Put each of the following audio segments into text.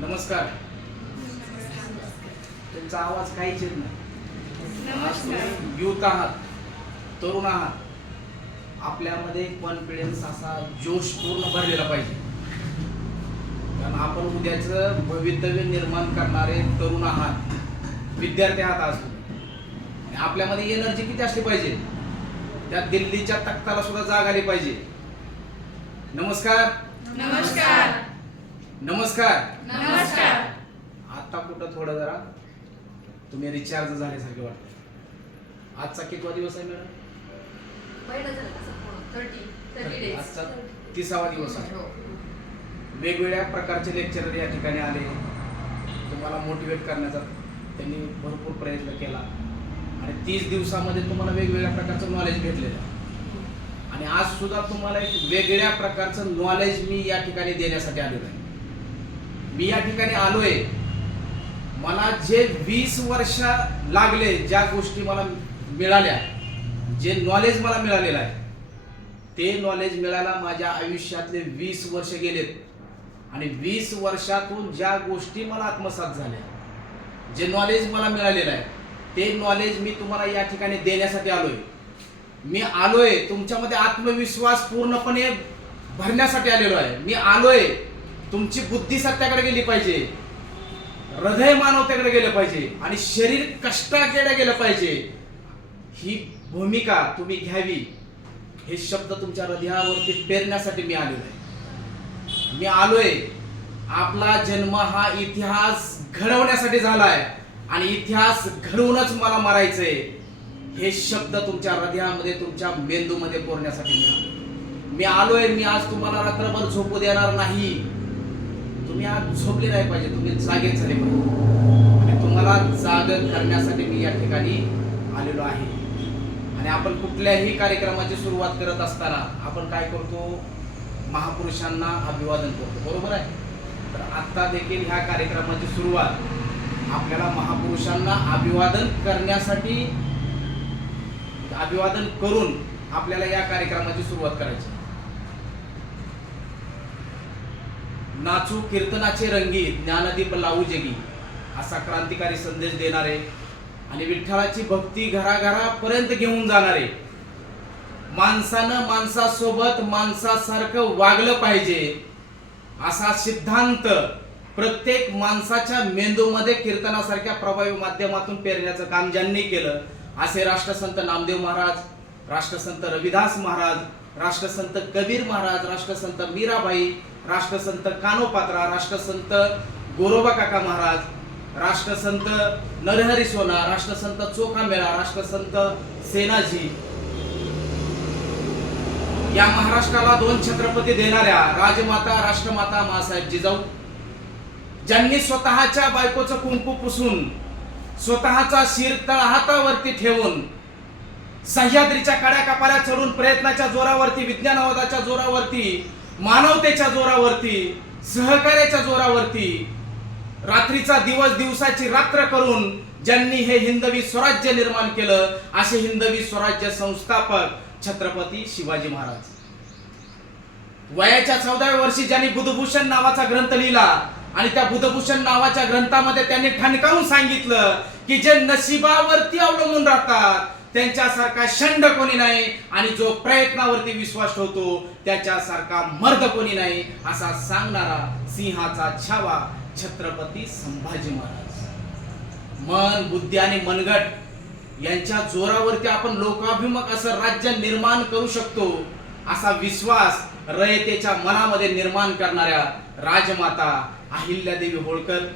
नमस्कार. तुमचा आवाज काहीच येत नाही. आज तुम्ही युथ आहात, तरुण आहात. आपल्यामध्ये कॉन्फिडन्स असा जोश पूर्ण भरलेला पाहिजे, कारण आपण उद्याचं भवितव्य निर्माण करणारे तरुण आहात, विद्यार्थी आहात. आज तुम्ही आपल्यामध्ये एनर्जी किती असली पाहिजे, त्या दिल्लीच्या तख्ताला सुद्धा जाग आली पाहिजे. नमस्कार. नमस्कार. नमस्कार. नमस्कार. आता कुठं थोडं जरा तुम्ही रिचार्ज झाल्यासारखे वाटतं. आजचा कितवा दिवस आहे मॅडम? आजचा 30वा दिवस आहे. वेगवेगळ्या प्रकारचे लेक्चरर या ठिकाणी आले, तुम्हाला मोटिवेट करण्याचा त्यांनी भरपूर प्रयत्न केला आणि 30 दिवसामध्ये तुम्हाला वेगवेगळ्या प्रकारचं नॉलेज भेटलेलं आहे. आणि आज सुद्धा तुम्हाला एक वेगळ्या प्रकारचं नॉलेज मी या ठिकाणी देण्यासाठी आलेलो आहे. मी या ठिकाणी आलोय, मला जे 20 वर्ष लागले, ज्या गोष्टी मला मिळाल्या, जे नॉलेज मला मिळालेलं आहे, ते नॉलेज मिळायला माझ्या आयुष्यातले 20 वर्ष गेलेत. आणि 20 वर्षातून ज्या गोष्टी मला आत्मसात झाल्या, जे नॉलेज मला मिळालेलं आहे, ते नॉलेज मी तुम्हाला या ठिकाणी देण्यासाठी आलोय. मी आलोय तुमच्यामध्ये आत्मविश्वास पूर्णपणे भरण्यासाठी आलेलो आहे. मी आलोय तुमची बुद्धी सत्याकडे गेली पाहिजे, हृदय मानवतेकडे गेलं पाहिजे आणि शरीर कष्टाकडे गेलं पाहिजे. ही भूमिका तुम्ही घ्यावी, हे शब्द तुमच्या हृदयावरती पेरण्यासाठी मी आलेलो आहे. मी आलोय, आपला जन्म हा इतिहास घडवण्यासाठी झालाय आणि इतिहास घडवूनच मला मारायचंय. हे शब्द तुमच्या हृदयामध्ये, तुमच्या मेंदूमध्ये पोरण्यासाठी मी आलोय. मी आज तुम्हाला रात्रभर झोपू देणार नाही. तुम्ही आज झोपले नाही पाहिजे, तुम्ही जागे झाले पाहिजे आणि तुम्हाला जाग करण्यासाठी मी या ठिकाणी आलेलो आहे. आणि आपण कुठल्याही कार्यक्रमाची सुरुवात करत असताना आपण काय करतो? महापुरुषांना अभिवादन करतो, बरोबर आहे? तर आता देखील ह्या कार्यक्रमाची सुरुवात आपल्याला महापुरुषांना अभिवादन करण्यासाठी, अभिवादन करून आपल्याला या कार्यक्रमाची सुरुवात करायची. नाचू कीर्तनाचे रंगी, ज्ञानदीप लावू जगी, असा क्रांतिकारी संदेश देणारे आणि विठ्ठलाची भक्ती घराघरापर्यंत घेऊन जाणारे, माणसानं माणसासोबत माणसासारखं वागलं पाहिजे असा सिद्धांत प्रत्येक माणसाच्या मेंदूमध्ये कीर्तनासारख्या प्रभावी माध्यमातून पेरण्याचं काम ज्यांनी केलं, असे राष्ट्रसंत नामदेव महाराज, राष्ट्रसंत रविदास महाराज, राष्ट्रसंत कबीर महाराज, राष्ट्रसंत मीराबाई, राष्ट्रसंत कानोपात्रा, राष्ट्रसंत गोरोबा काका महाराज, राष्ट्रसंत नरहरी सोना, राष्ट्रसंत चोखामेळा, राष्ट्रसंत सेनाजी, या महाराष्ट्राला 2 छत्रपती देणाऱ्या राजमाता राष्ट्रमाता मासाहेब जिजाऊ, ज्यांनी स्वतःच्या बायकोचं कुंकू पुसून, स्वतःचा शिर तळहातावरती ठेवून, सह्याद्रीच्या कड्या कपाऱ्या चढून प्रयत्नाच्या जोरावरती, विज्ञानवादाच्या जोरावरती, मानवतेच्या जोरावरती, सहकार्याच्या जोरावरती, रात्रीचा दिवस दिवसाची रात्र करून ज्यांनी हे हिंदवी स्वराज्य निर्माण केलं, असे हिंदवी स्वराज्य संस्थापक छत्रपती शिवाजी महाराज. वयाच्या 14व्या वर्षी ज्यांनी बुधभूषण नावाचा ग्रंथ लिहिला आणि त्या बुधभूषण नावाच्या ग्रंथामध्ये त्यांनी ठणकावून सांगितलं की जे नशिबावरती अवलंबून राहतात त्यांच्यासारखा षंड कोणी नाही आणि जो प्रयत्नावरती विश्वास ठेवतो त्याच्यासारखा मर्द कोणी नाही, असा सांगणारा सिंहाचा छावा छत्रपती संभाजी महाराज. मन, बुद्धी आणि मनगट यांच्या जोरावरती आपण लोकाभिमुख असं राज्य निर्माण करू शकतो, असा विश्वास रयतेच्या मनामध्ये निर्माण करणाऱ्या राजमाता अहिल्यादेवी होळकर,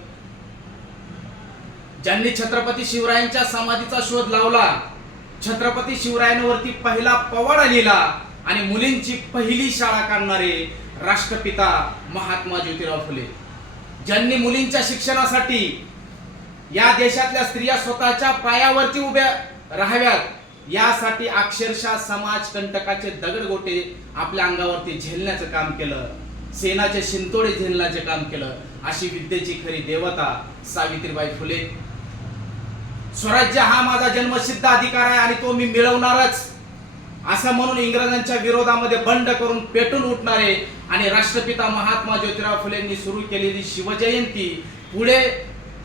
ज्यांनी छत्रपती शिवरायांच्या समाधीचा शोध लावला, छत्रपती शिवरायांवरती पहिला पवाडा लिहिला आणि मुलींची पहिली शाळा काढणारे राष्ट्रपिता महात्मा ज्योतिराव फुले, ज्यांनी मुलींच्या शिक्षणासाठी या देशातल्या स्त्रिया स्वतःच्या पायावरती उभ्या राहाव्यात यासाठी अक्षरशः समाज कंटकाचे दगडगोटे आपल्या अंगावरती झेलण्याचं काम केलं, सेनाचे शिंतोडे झेलण्याचे काम केलं. अशी विद्येची खरी देवता सावित्रीबाई फुले. स्वराज्य हा माझा जन्मसिद्ध अधिकार आहे आणि तो मी मिळवणारच. असं म्हणून इंग्रजांच्या विरोधामध्ये बंड करून पेटून उठणारे आणि राष्ट्रपिता महात्मा ज्योतिराव फुलेंनी सुरू केलेली शिवजयंती पुढे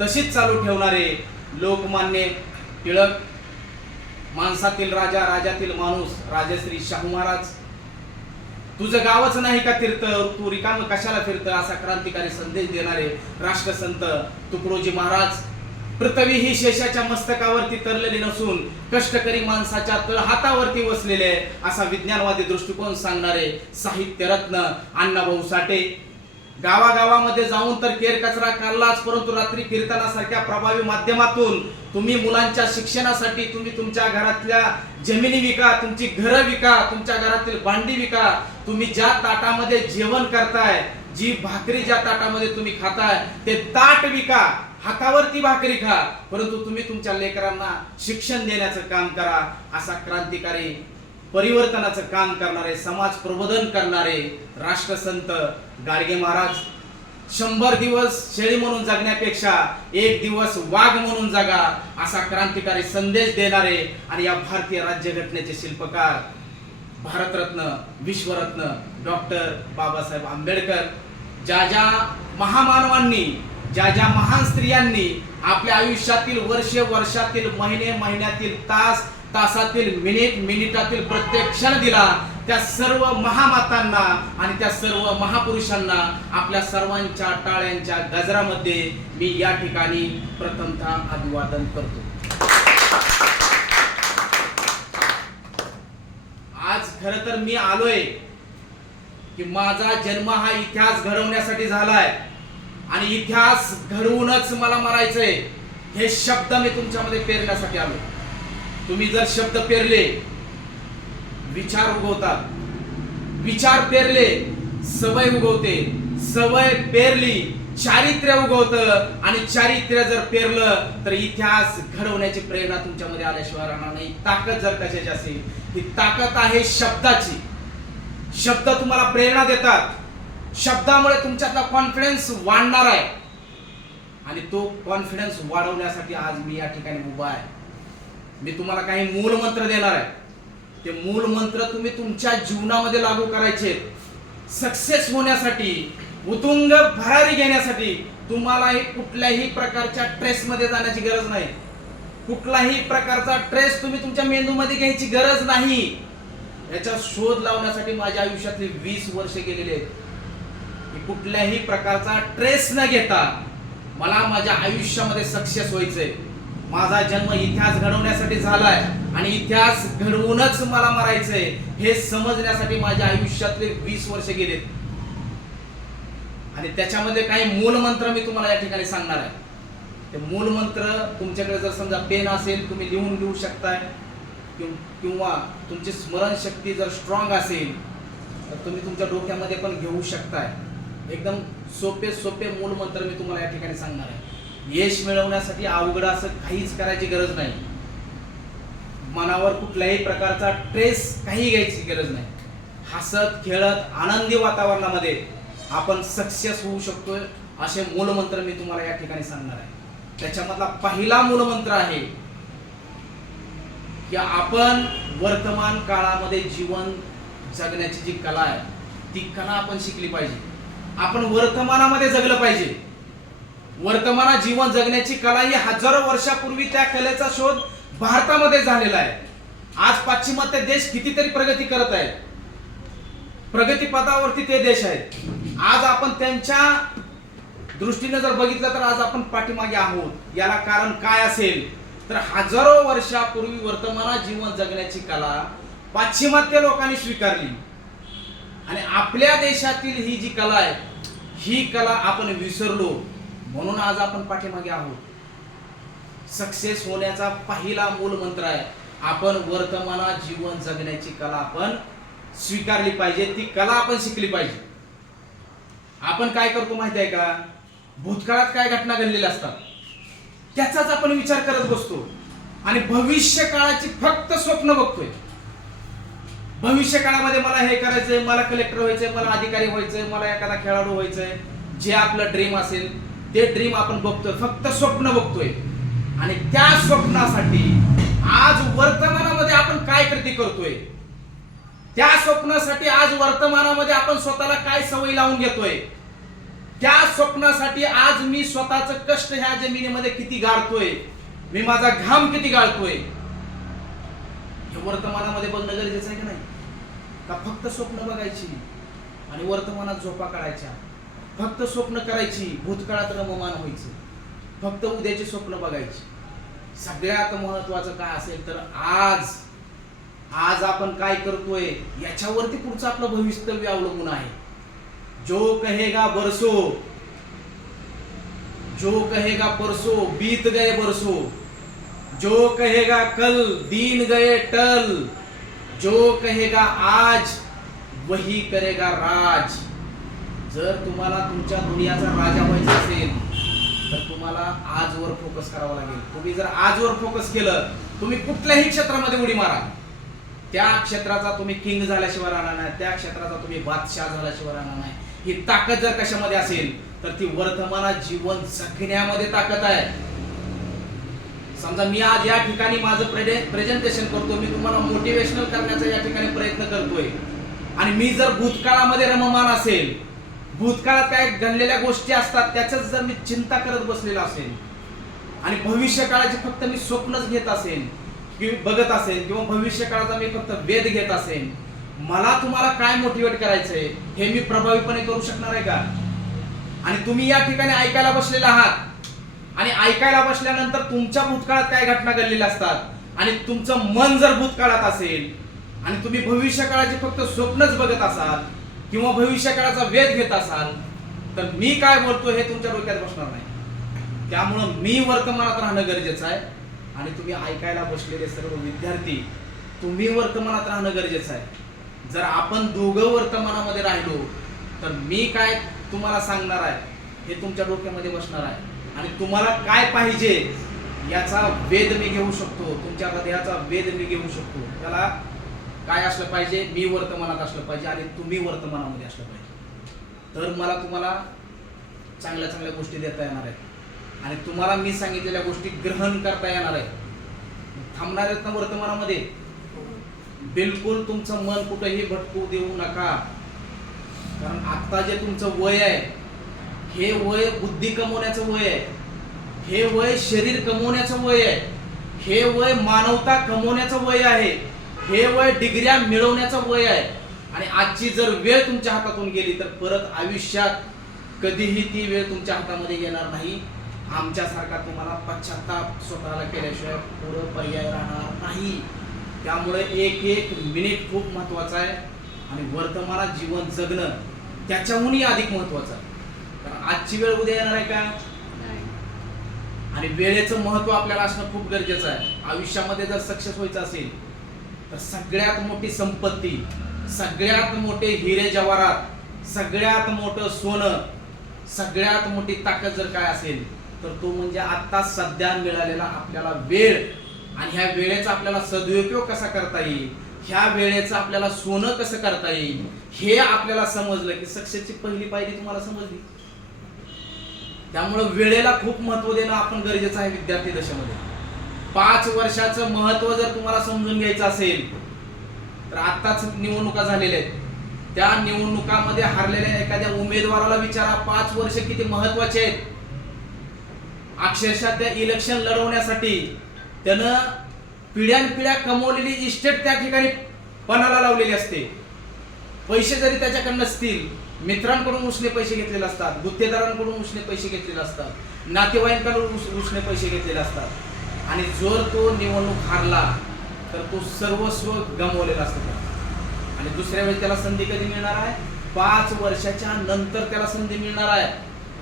तशीच चालू ठेवणारे लोकमान्य टिळक, माणसातील राजा, राजातील माणूस, राजश्री शाहू महाराज, तुझं गावच नाही का तीर्थ, तू रिकाम कशाला फिरत, असा क्रांतिकारी संदेश देणारे राष्ट्रसंत तुकडोजी महाराज, पृथ्वी ही शेषाच्या मस्तकावरती तरलेली नसून कष्टकरी माणसाच्या तळहातावरती वसलेले असा विज्ञानवादी दृष्टिकोन सांगणारे साहित्यरत्न अण्णाभाऊ साठे, गावागावामध्ये जाऊन तर केर कचरा काढलाच, परंतु रात्री कीर्तनासारख्या प्रभावी माध्यमातून तुम्ही मुलांच्या शिक्षणासाठी तुम्ही तुमच्या घरातल्या जमिनी विका, तुमची घरं विका, तुमच्या घरातील भांडी विका, तुम्ही ज्या ताटामध्ये जेवण करताय, जी भाकरी ज्या ताटामध्ये तुम्ही खाताय ते ताट विका, हातावरती भाकरी खा, परंतु तुम्ही तुमच्या लेकरांना शिक्षण देण्याचं काम करा, असा क्रांतिकारी परिवर्तनाचं काम करणारे, समाज प्रबोधन करणारे राष्ट्रसंत गाडगे महाराज, 100 दिवस शेळी म्हणून जगण्यापेक्षा 1 दिवस वाघ म्हणून जगा, असा क्रांतिकारी संदेश देणारे आणि या भारतीय राज्यघटनेचे शिल्पकार भारतरत्न, विश्वरत्न डॉक्टर बाबासाहेब आंबेडकर, ज्या ज्या महामानवांनी, ज्या ज्या महान स्त्रियांनी आपल्या आयुष्यातील वर्षे, वर्षातील महिने, महिन्यातील तास, तासातील मिनिट, मिनिटातील प्रत्येक क्षण दिला, त्या सर्व महामातांना आणि त्या सर्व महापुरुषांना आपल्या सर्वांच्या टाळ्यांच्या गजरामध्ये मी या ठिकाणी प्रथमतः अभिवादन करतो. आज खरं तर मी आलोय की माझा जन्म हा इतिहास घडवण्यासाठी झालाय आणि इतिहास घडवूनच मला मरायचंय. हे शब्द मी तुमच्यामध्ये पेरण्यासाठी आलो. तुम्ही जर शब्द पेरले, विचार उगवतात, विचार पेरले सवय उगवते, सवय पेरली चारित्र्य उगवतं आणि चारित्र्य जर पेरलं तर इतिहास घडवण्याची प्रेरणा तुमच्यामध्ये आल्याशिवाय राहणार नाही. ताकद जर कशाची असेल, ही ताकद आहे शब्दाची. शब्द तुम्हाला प्रेरणा देतात, शब्दामुळे तुमच्यातला कॉन्फिडन्स वाढणार आहे आणि तो कॉन्फिडन्स वाढवण्यासाठी आज मी या ठिकाणी उभा आहे. मी तुम्हाला काही मूलमंत्र देणार आहे. ते मूलमंत्र तुम्ही तुमच्या जीवनामध्ये लागू करायचे. सक्सेस होण्यासाठी, उतुंग भरारी घेण्यासाठी तुम्हाला कुठल्याही प्रकारच्या ट्रेसमध्ये जाण्याची गरज नाही. कुठलाही प्रकारचा ट्रेस तुम्ही तुमच्या मेंदूमध्ये घ्यायची गरज नाही. याचा शोध लावण्यासाठी माझ्या आयुष्यातले 20 वर्ष गेलेले आहेत. कुठल्याही प्रकारचा ट्रेस न घेता मला माझ्या आयुष्यामध्ये सक्सेस व्हायचंय. माझा जन्म इतिहास घडवण्यासाठी झालाय आणि इतिहास घडवूनच मला मरायचंय हे समजण्यासाठी माझ्या आयुष्यातले 20 वर्ष गेलेत. आणि त्याच्यामध्ये काही मूलमंत्र मी तुम्हाला या ठिकाणी सांगणार आहे. ते मूलमंत्र तुमच्याकडे जर समजा पेन असेल तुम्ही लिहून घेऊ शकताय, किंवा तुमची स्मरणशक्ती जर स्ट्रॉंग असेल तर तुम्ही तुमच्या डोक्यामध्ये पण घेऊ शकताय. एकदम सोपे सोपे मूलमंत्र मी तुम्हाला या ठिकाणी सांगणार आहे. यश मिळवण्यासाठी अवघड असं काहीच करायची गरज नाही. मनावर कुठल्याही प्रकारचा ट्रेस काही घ्यायची गरज नाही. हसत खेळत आनंदी वातावरणामध्ये आपण सक्सेस होऊ शकतोय असे मूलमंत्र मी तुम्हाला या ठिकाणी सांगणार आहे. त्याच्यामधला पहिला मूलमंत्र आहे की आपण वर्तमान काळामध्ये जीवन जगण्याची जी कला आहे ती कला आपण शिकली पाहिजे. आपण वर्तमानामध्ये जगलं पाहिजे. वर्तमानात जीवन जगण्याची कला ही हजारो वर्षापूर्वी त्या कलेचा शोध भारतामध्ये झालेला आहे. आज पाश्चिमात्य देश कितीतरी प्रगती करत आहेत. प्रगतीपथावरती ते देश आहेत. आज आपण त्यांच्या दृष्टीने जर बघितलं तर आज आपण पाठीमागे आहोत. याला कारण काय असेल तर हजारो वर्षापूर्वी वर्तमानात जीवन जगण्याची कला पाश्चिमात्य लोकांनी स्वीकारली आणि आपल्या देशातील ही जी कला आहे ही कला आपण विसरलो, म्हणून आज आपण पाठीमागे आहोत. सक्सेस होण्याचा पहिला मूलमंत्र आहे आपण वर्तमानात जीवन जगण्याची कला आपण स्वीकारली पाहिजे. ती कला आपण शिकली पाहिजे. आपण काय करतो माहिती आहे का, भूतकाळात काय घटना घडलेल्या असतात त्याचाच आपण विचार करत बसतो आणि भविष्य काळाची फक्त स्वप्न बघतोय. भविष्य काळामध्ये मला हे करायचंय, मला कलेक्टर व्हायचंय, मला अधिकारी व्हायचंय, मला एखादा खेळाडू व्हायचंय, जे आपलं ड्रीम असेल ते ड्रीम आपण बघतोय, फक्त स्वप्न बघतोय. आणि त्या स्वप्नासाठी आज वर्तमानामध्ये आपण काय कृती करतोय त्या स्वप्नासाठी आज वर्तमानामध्ये आपण स्वतःला काय सवय लावून घेतोय, त्या स्वप्नासाठी आज मी स्वतःच कष्ट ह्या जमिनीमध्ये किती गाळतोय, मी माझा घाम किती गाळतोय, हे वर्तमानामध्ये बघणं गरजेचं आहे की नाही? का फक्त स्वप्न बघायची आणि वर्तमानात झोपा काढायच्या, फक्त स्वप्न करायची, भूतकाळात रममान व्हायचं, फक्त उद्याची स्वप्न बघायची. सगळ्यात महत्वाचं काय असेल तर आज आपण काय करतोय याच्यावरती पुढचं आपलं भवितव्य अवलंबून आहे. जो कहेगा परसो बीत गए बरसो, जो कहेगा कल दिन गए टल, जो कहेगा आज वही करेगा राज. जर तुम्हाला तुमच्या दुनियाचा राजा व्हायचा असेल तर तुम्हाला आजवर फोकस करावा लागेल. तुम्ही जर आजवर फोकस केलं, तुम्ही कुठल्याही क्षेत्रामध्ये उडी मारा, त्या क्षेत्राचा तुम्ही किंग झाल्याशिवाय राहणार नाही, त्या क्षेत्राचा तुम्ही बादशाह झाल्याशिवाय राहणार नाही. ही ताकद जर कशामध्ये असेल तर ती वर्तमानात जीवन जगण्यामध्ये ताकद आहे. समजा मी आज या ठिकाणी माझं प्रेझेंटेशन करतो, मी तुम्हाला मोटिवेशनल करण्याचा या ठिकाणी प्रयत्न करतोय, आणि मी जर भूतकाळामध्ये रममान असेल, भूतकाळात काय घडलेल्या गोष्टी असतात त्याच्याच जर मी चिंता करत बसलेला असेल आणि भविष्य काळाची फक्त मी स्वप्नच घेत असेल बघत असेल, किंवा भविष्य काळाचा मी फक्त वेध घेत असेल, मला तुम्हाला काय मोटिवेट करायचंय हे मी प्रभावीपणे करू शकणार आहे का? आणि तुम्ही या ठिकाणी ऐकायला बसलेले आहात, आणि ऐकायला बसल्यानंतर तुमच्या भूतकाळात काय घटना घडलेल्या असतात आणि तुमचं मन जर भूतकाळात असेल आणि तुम्ही भविष्य काळाची फक्त स्वप्नच बघत असाल किंवा भविष्य काळाचा वेध घेत असाल तर मी काय बोलतो हे तुमच्या डोक्यात बसणार नाही. त्यामुळं मी वर्तमानात राहणं गरजेचं आहे, आणि तुम्ही ऐकायला बसलेले सर्व विद्यार्थी तुम्ही वर्तमानात राहणं गरजेचं आहे. जर आपण दोघं वर्तमानामध्ये राहिलो तर मी काय तुम्हाला सांगणार आहे हे तुमच्या डोक्यामध्ये बसणार आहे, आणि तुम्हाला काय पाहिजे याचा वेध मी घेऊ शकतो, तुमच्या हृदयाचा वेध मी घेऊ शकतो. त्याला काय असलं पाहिजे? मी वर्तमानात असलं पाहिजे आणि तुम्ही वर्तमानामध्ये असलं पाहिजे. तर मला तुम्हाला चांगल्या चांगल्या गोष्टी देता येणार आहेत आणि तुम्हाला मी सांगितलेल्या गोष्टी ग्रहण करता येणार आहेत. थांबणार आहेत ना वर्तमानामध्ये? बिलकुल तुमचं मन कुठेही भटकू देऊ नका, कारण आता जे तुमचं वय आहे हे वय बुद्धी कमवण्याचं वय आहे, हे वय शरीर कमवण्याचं वय आहे, हे वय मानवता कमवण्याचं वय आहे, हे वय डिग्र्या मिळवण्याचं वय आहे. आणि आजची जर वेळ तुमच्या हातातून गेली तर परत आयुष्यात कधीही ती वेळ तुमच्या हातामध्ये येणार नाही. आमच्यासारखा तुम्हाला पश्चाताप स्वतःला केल्याशिवाय पुढं पर्याय राहणार नाही. त्यामुळे एक एक मिनिट खूप महत्वाचा आहे, आणि वर्तमानात जीवन जगणं त्याच्याहूनही अधिक महत्वाचं आहे. कारण आजची वेळ उद्या येणार आहे का? आणि वेळेचं महत्व आपल्याला असणं खूप गरजेचं आहे. आयुष्यामध्ये जर सक्सेस व्हायचं असेल तर सगळ्यात मोठी संपत्ती, सगळ्यात मोठे हिरे जवाहरात, सगळ्यात मोठं सोनं, सगळ्यात मोठी ताकद जर काय असेल तर तो म्हणजे आता सध्या मिळालेला आपल्याला वेळ, आणि ह्या वेळेचा आपल्याला सदुपयोग कसा करता येईल, ह्या वेळेचं आपल्याला सोनं कसं करता येईल हे आपल्याला समजलं की सक्सेसची पहिली पायरी तुम्हाला समजली. त्यामुळे वेळेला खूप महत्व देणं आपण गरजेचं आहे विद्यार्थी दशेमध्ये. 5 वर्षाचं महत्व जर तुम्हाला समजून घ्यायचं असेल तर आत्ताच निवडणुका झालेल्या आहेत, त्या निवडणुकामध्ये हारलेल्या एखाद्या उमेदवाराला विचारा 5 वर्ष किती महत्वाचे आहेत. अक्षरशः त्या इलेक्शन लढवण्यासाठी त्यानं पिढ्यानपिढ्या कमवलेली इस्टेट त्या ठिकाणी पणाला लावलेली असते. पैसे जरी त्याच्याकडे नसतील, मित्रांकडून उसने पैसे घेतलेले असतात, गुत्तेदारांकडून उसने पैसे घेतलेले असतात, नातेवाईकांकडून उसने पैसे घेतलेले असतात, आणि जर तो निवडणूक हारला तर तो सर्वस्व गमावलेला असतो. आणि दुसऱ्या वेळी त्याला संधी कधी मिळणार आहे? 5 वर्षाच्या नंतर त्याला संधी मिळणार आहे.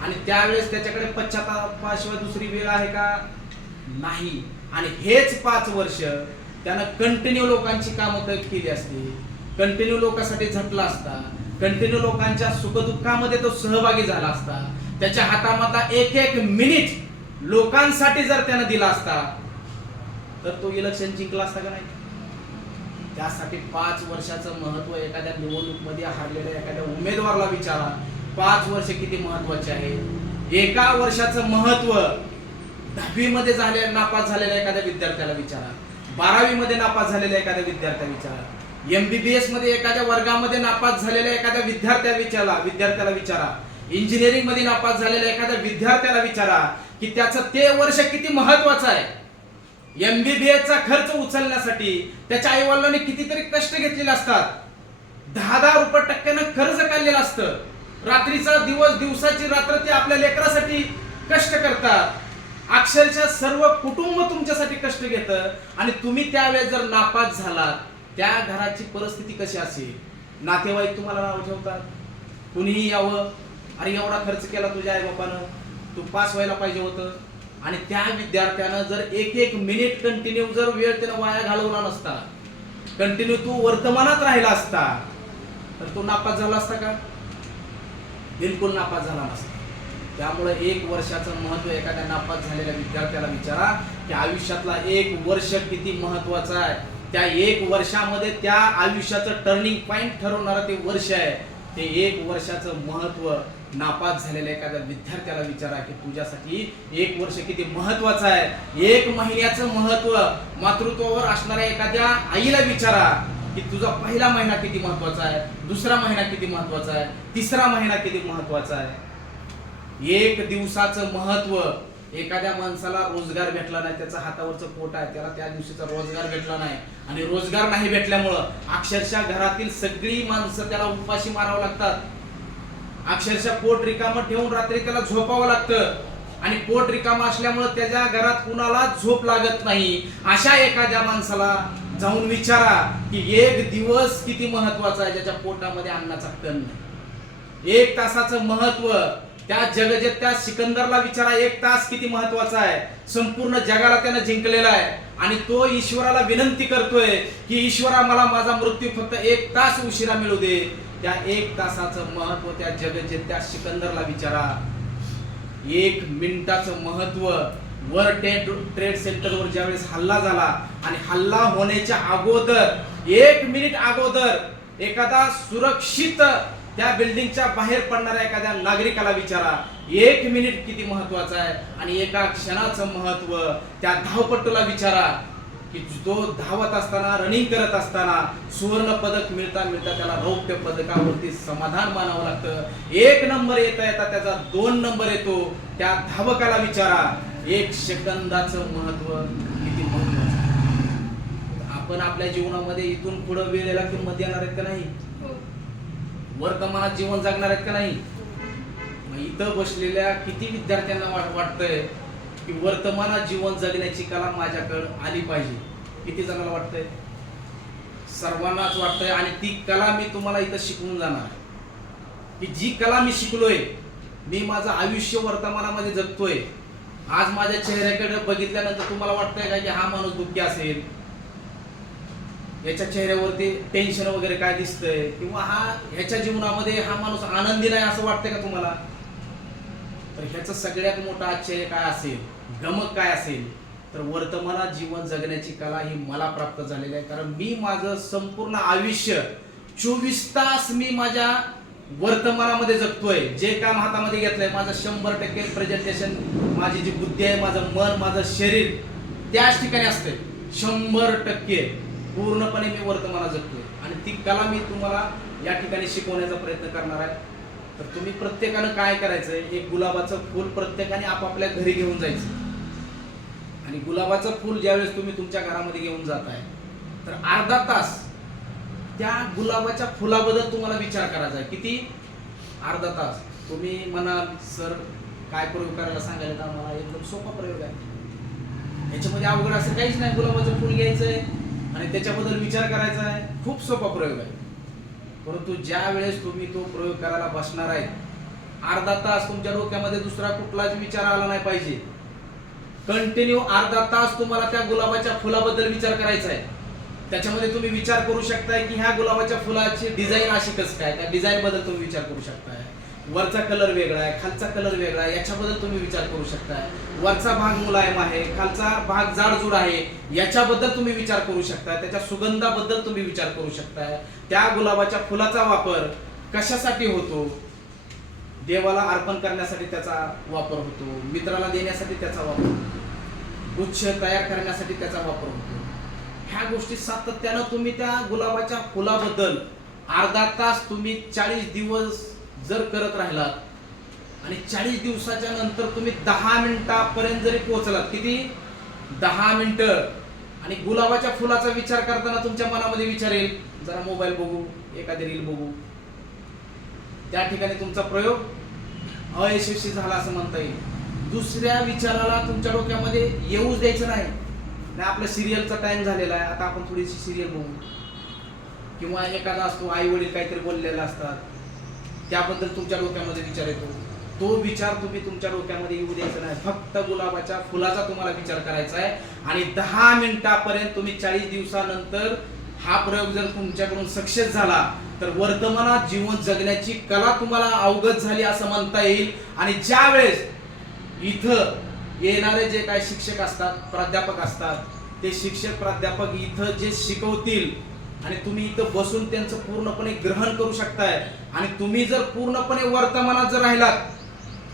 आणि त्यावेळेस त्याच्याकडे पश्चातापाशिवाय दुसरी वेळ आहे का? नाही. आणि हेच 5 वर्ष त्यानं कंटिन्यू लोकांची कामं केली असती, कंटिन्यू लोकांसाठी झटला असता, कंटिन्यू लोकांच्या सुखदुःखामध्ये तो सहभागी झाला असता, त्याच्या हातामधला एक एक मिनिट लोकांसाठी जर त्यानं दिला असता तर तो इलेक्शन जिंकला असता का नाही? त्यासाठी 5 वर्षाचं महत्व एखाद्या निवडणुकीमध्ये हारलेल्या एखाद्या उमेदवाराला विचारा, 5 वर्ष किती महत्वाचे आहे. एका वर्षाचं महत्व 10वी मध्ये नापास झालेल्या एखाद्या विद्यार्थ्याला विचारा, 12वी मध्ये नापास झालेल्या एखाद्या विद्यार्थ्याला विचारा, MBBS मध्ये एखाद्या वर्गामध्ये नापास झालेल्या एखाद्या विद्यार्थ्याला विचारा, इंजिनिअरिंग मध्ये नापास झालेल्या एखाद्या विद्यार्थ्याला विचारा की त्याचं ते वर्ष किती महत्वाचं आहे. MBBS चा खर्च उचलण्यासाठी त्याच्या आई वडिलांनी कितीतरी कष्ट घेतलेले असतात. 10,000 रुपये टक्क्यानं कर्ज काढलेलं असतं. रात्रीचा दिवस, दिवसाची रात्र ते आपल्या लेकरासाठी कष्ट करतात. अक्षरशः सर्व कुटुंब तुमच्यासाठी कष्ट घेतं आणि तुम्ही त्यावेळेस जर नापास झालात, त्या घराची परिस्थिती कशी असेल? नातेवाईक तुम्हाला नाव ठेवतात, कुणीही यावं, अरे एवढा खर्च केला तुझ्या आई बापानं, तू पास व्हायला पाहिजे होतं. आणि त्या विद्यार्थ्यानं जर एक मिनिट कंटिन्यू जर वेळ त्यानं वाया घालवला नसता, कंटिन्यू तू वर्तमानात राहिला असता, तर तो नापास झाला असता का? बिलकुल नापास झाला नसता. त्यामुळे 1 वर्षाचं महत्व एखाद्या नापास झालेल्या विद्यार्थ्याला विचारा की आयुष्यातला 1 वर्ष किती महत्वाचं आहे. त्या 1 वर्षामध्ये त्या आयुष्याचं टर्निंग पॉइंट ठरवणारं ते वर्ष आहे. ते 1 वर्षाचं महत्व नापास झालेल्या एखाद्या विद्यार्थ्याला विचारा की तुझ्यासाठी 1 वर्ष किती महत्वाचं आहे. 1 महिन्याचं महत्व मातृत्वावर असणाऱ्या एखाद्या आईला विचारा की तुझा पहिला महिना किती महत्वाचा आहे, दुसरा महिना किती महत्वाचा आहे, तिसरा महिना किती महत्वाचा आहे. 1 दिवसाचं महत्व. एखाद्या माणसाला रोजगार भेटला नाही, त्याचा हातावरचं पोट आहे, त्याला त्या दिवशीचा रोजगार भेटला नाही आणि रोजगार नाही भेटल्यामुळं अक्षरशः घरातील सगळी माणसं त्याला उपाशी मारावं लागतात. अक्षरशः पोट रिकामं ठेवून रात्री त्याला झोपावं लागतं आणि पोट रिकामं असल्यामुळे त्याच्या घरात कुणाला झोप लागत नाही. अशा एखाद्या माणसाला जाऊन विचारा की 1 दिवस किती महत्वाचा आहे, ज्याच्या पोटामध्ये अन्नाचा कण नाही. 1 तासाचं महत्व. त्या जगजेत्या सिकंदरला विचारा 1 तास किती महत्वाचा आहे. संपूर्ण जगाला त्यानं जिंकलेला आहे आणि तो ईश्वराला विनंती करतोय की ईश्वरा मला माझा मृत्यू फक्त 1 तास उशिरा मिळू दे. त्या 1 तासाचं महत्व त्या जगजेत्या सिकंदरला विचारा. 1 मिनिटाचं महत्व. वर्ल्ड ट्रेड सेंटरवर ज्यावेळेस हल्ला झाला आणि हल्ला होण्याच्या अगोदर 1 मिनिट अगोदर एखादा सुरक्षित त्या बिल्डिंगच्या बाहेर पडणाऱ्या एखाद्या नागरिकाला विचारा 1 मिनिट किती महत्वाचा आहे. आणि एका क्षणाचं महत्व त्या धावपटूला विचारा की तो धावत असताना, रनिंग करत असताना सुवर्ण पदक मिळता त्याला रौप्य पदकावरती समाधान मानावं लागतं. 1 नंबर येता त्याचा 2 नंबर येतो. त्या धावकाला विचारा 1 सेकंदाचं महत्व किती महत्वाचं आहे. आपण आपल्या जीवनामध्ये इथून पुढे वेळेला किंमत देणार आहेत का नाही? वर्तमानात जीवन जगणार आहेत का नाही? इथं बसलेल्या किती विद्यार्थ्यांना वाटतंय की वर्तमानात जीवन जगण्याची कला माझ्याकडे आली पाहिजे? किती जणांना वाटतंय? सर्वांनाच वाटतंय. आणि ती कला मी तुम्हाला इथं शिकवून जाणार की जी कला मी शिकलोय, मी माझं आयुष्य वर्तमानामध्ये जगतोय. आज माझ्या चेहऱ्याकडे बघितल्यानंतर तुम्हाला वाटतंय का की हा माणूस दुःखी असेल, याच्या चेहऱ्यावरती टेन्शन वगैरे काय दिसतंय, किंवा ह्याच्या जीवनामध्ये हा माणूस आनंदी नाही असं वाटतंय का तुम्हाला? तर ह्याचं सगळ्यात मोठं आश्चर्य काय असेल, गमक काय असेल, तर वर्तमानात जीवन जगण्याची कला ही मला प्राप्त झालेली आहे. कारण मी माझं संपूर्ण आयुष्य 24 तास मी माझ्या वर्तमानामध्ये जगतोय. जे काम हातामध्ये घेतलंय माझं 100% प्रेझेंटेशन, माझी जी बुद्धी आहे, माझं मन, माझं शरीर त्याच ठिकाणी असतंय. 100% पूर्णपणे मी वर्तमानात जगतोय आणि ती कला मी तुम्हाला या ठिकाणी शिकवण्याचा प्रयत्न करणार आहे. तर तुम्ही प्रत्येकानं काय करायचंय, एक गुलाबाचं फूल प्रत्येकाने आपापल्या घरी घेऊन जायचं आणि गुलाबाचं फूल ज्यावेळेस तुम्ही तुमच्या घरामध्ये घेऊन जाताय तर अर्धा तास त्या गुलाबाच्या फुलाबद्दल तुम्हाला विचार करायचा आहे. किती? अर्धा तास. तुम्ही म्हणाल सर काय प्रयोग करायला सांगायला, तर मला एकदम सोपा प्रयोग आहे, याच्यामध्ये अवघड असं काहीच नाही. गुलाबाचं फूल घ्यायचंय आणि त्याच्याबद्दल विचार करायचा आहे. खूप सोपा प्रयोग आहे. परंतु ज्या वेळेस तुम्ही तो प्रयोग करायला बसणार आहे, अर्धा तास तुमच्या डोक्यामध्ये दुसरा कुठलाच विचार आला नाही पाहिजे. कंटिन्यू अर्धा तास तुम्हाला त्या गुलाबाच्या फुलाबद्दल विचार करायचा आहे. त्याच्यामध्ये तुम्ही विचार करू शकताय की ह्या गुलाबाच्या फुलाची डिझाईन अशी कसं काय, त्या डिझाईन बद्दल तुम्ही विचार करू शकताय. वरचा कलर वेगळा आहे, खालचा कलर वेगळा आहे, याच्याबद्दल तुम्ही विचार करू शकताय. वरचा भाग मुलायम आहे, खालचा भाग जाडजूड आहे, याच्याबद्दल तुम्ही विचार करू शकताय. त्याच्या सुगंधाबद्दल तुम्ही विचार करू शकताय. त्या गुलाबाच्या फुलाचा वापर कशासाठी होतो? देवाला अर्पण करण्यासाठी त्याचा वापर होतो, मित्राला देण्यासाठी त्याचा वापर होतो, गुच्छ तयार करण्यासाठी त्याचा वापर होतो. ह्या गोष्टी सातत्यानं तुम्ही त्या गुलाबाच्या फुलाबद्दल अर्धा तास तुम्ही 40 दिवस जर करत राहिलात आणि 40 दिवसाच्या नंतर तुम्ही 10 मिनिटापर्यंत जरी पोहोचलात, किती 10 मिनिटं, आणि गुलाबाच्या फुलाचा विचार करताना तुमच्या मनामध्ये विचार येईल, जरा मोबाईल बघू, एखादी रील बघू, त्या ठिकाणी तुमचा प्रयोग अयशस्वी झाला असं म्हणता येईल. दुसऱ्या विचाराला तुमच्या डोक्यामध्ये येऊच द्यायचं नाही. आपल्या सिरियलचा टाइम झालेला आहे, आता आपण थोडीशी सिरियल बघू, किंवा एखादा असतो आई वडील काहीतरी बोललेला असतात, त्याबद्दल तुमच्या डोक्यामध्ये विचार येतो. तो विचार तुम्ही तुमच्या डोक्यामध्ये येऊ द्यायचा नाही. फक्त गुलाबाच्या फुलाचा तुम्हाला विचार करायचा आहे. आणि 10 मिनिटापर्यंत तुम्ही 40 दिवसानंतर हा प्रयोग जर तुमच्याकडून सक्सेस झाला तर वर्तमानात जीवन जगण्याची कला तुम्हाला अवगत झाली असं म्हणता येईल. आणि ज्या वेळेस इथं येणारे जे काही शिक्षक असतात, प्राध्यापक असतात, ते शिक्षक प्राध्यापक इथं जे शिकवतील आणि तुम्ही इथं बसून त्यांचं पूर्णपणे ग्रहण करू शकताय, आणि तुम्ही जर पूर्णपणे वर्तमानात जर राहिलात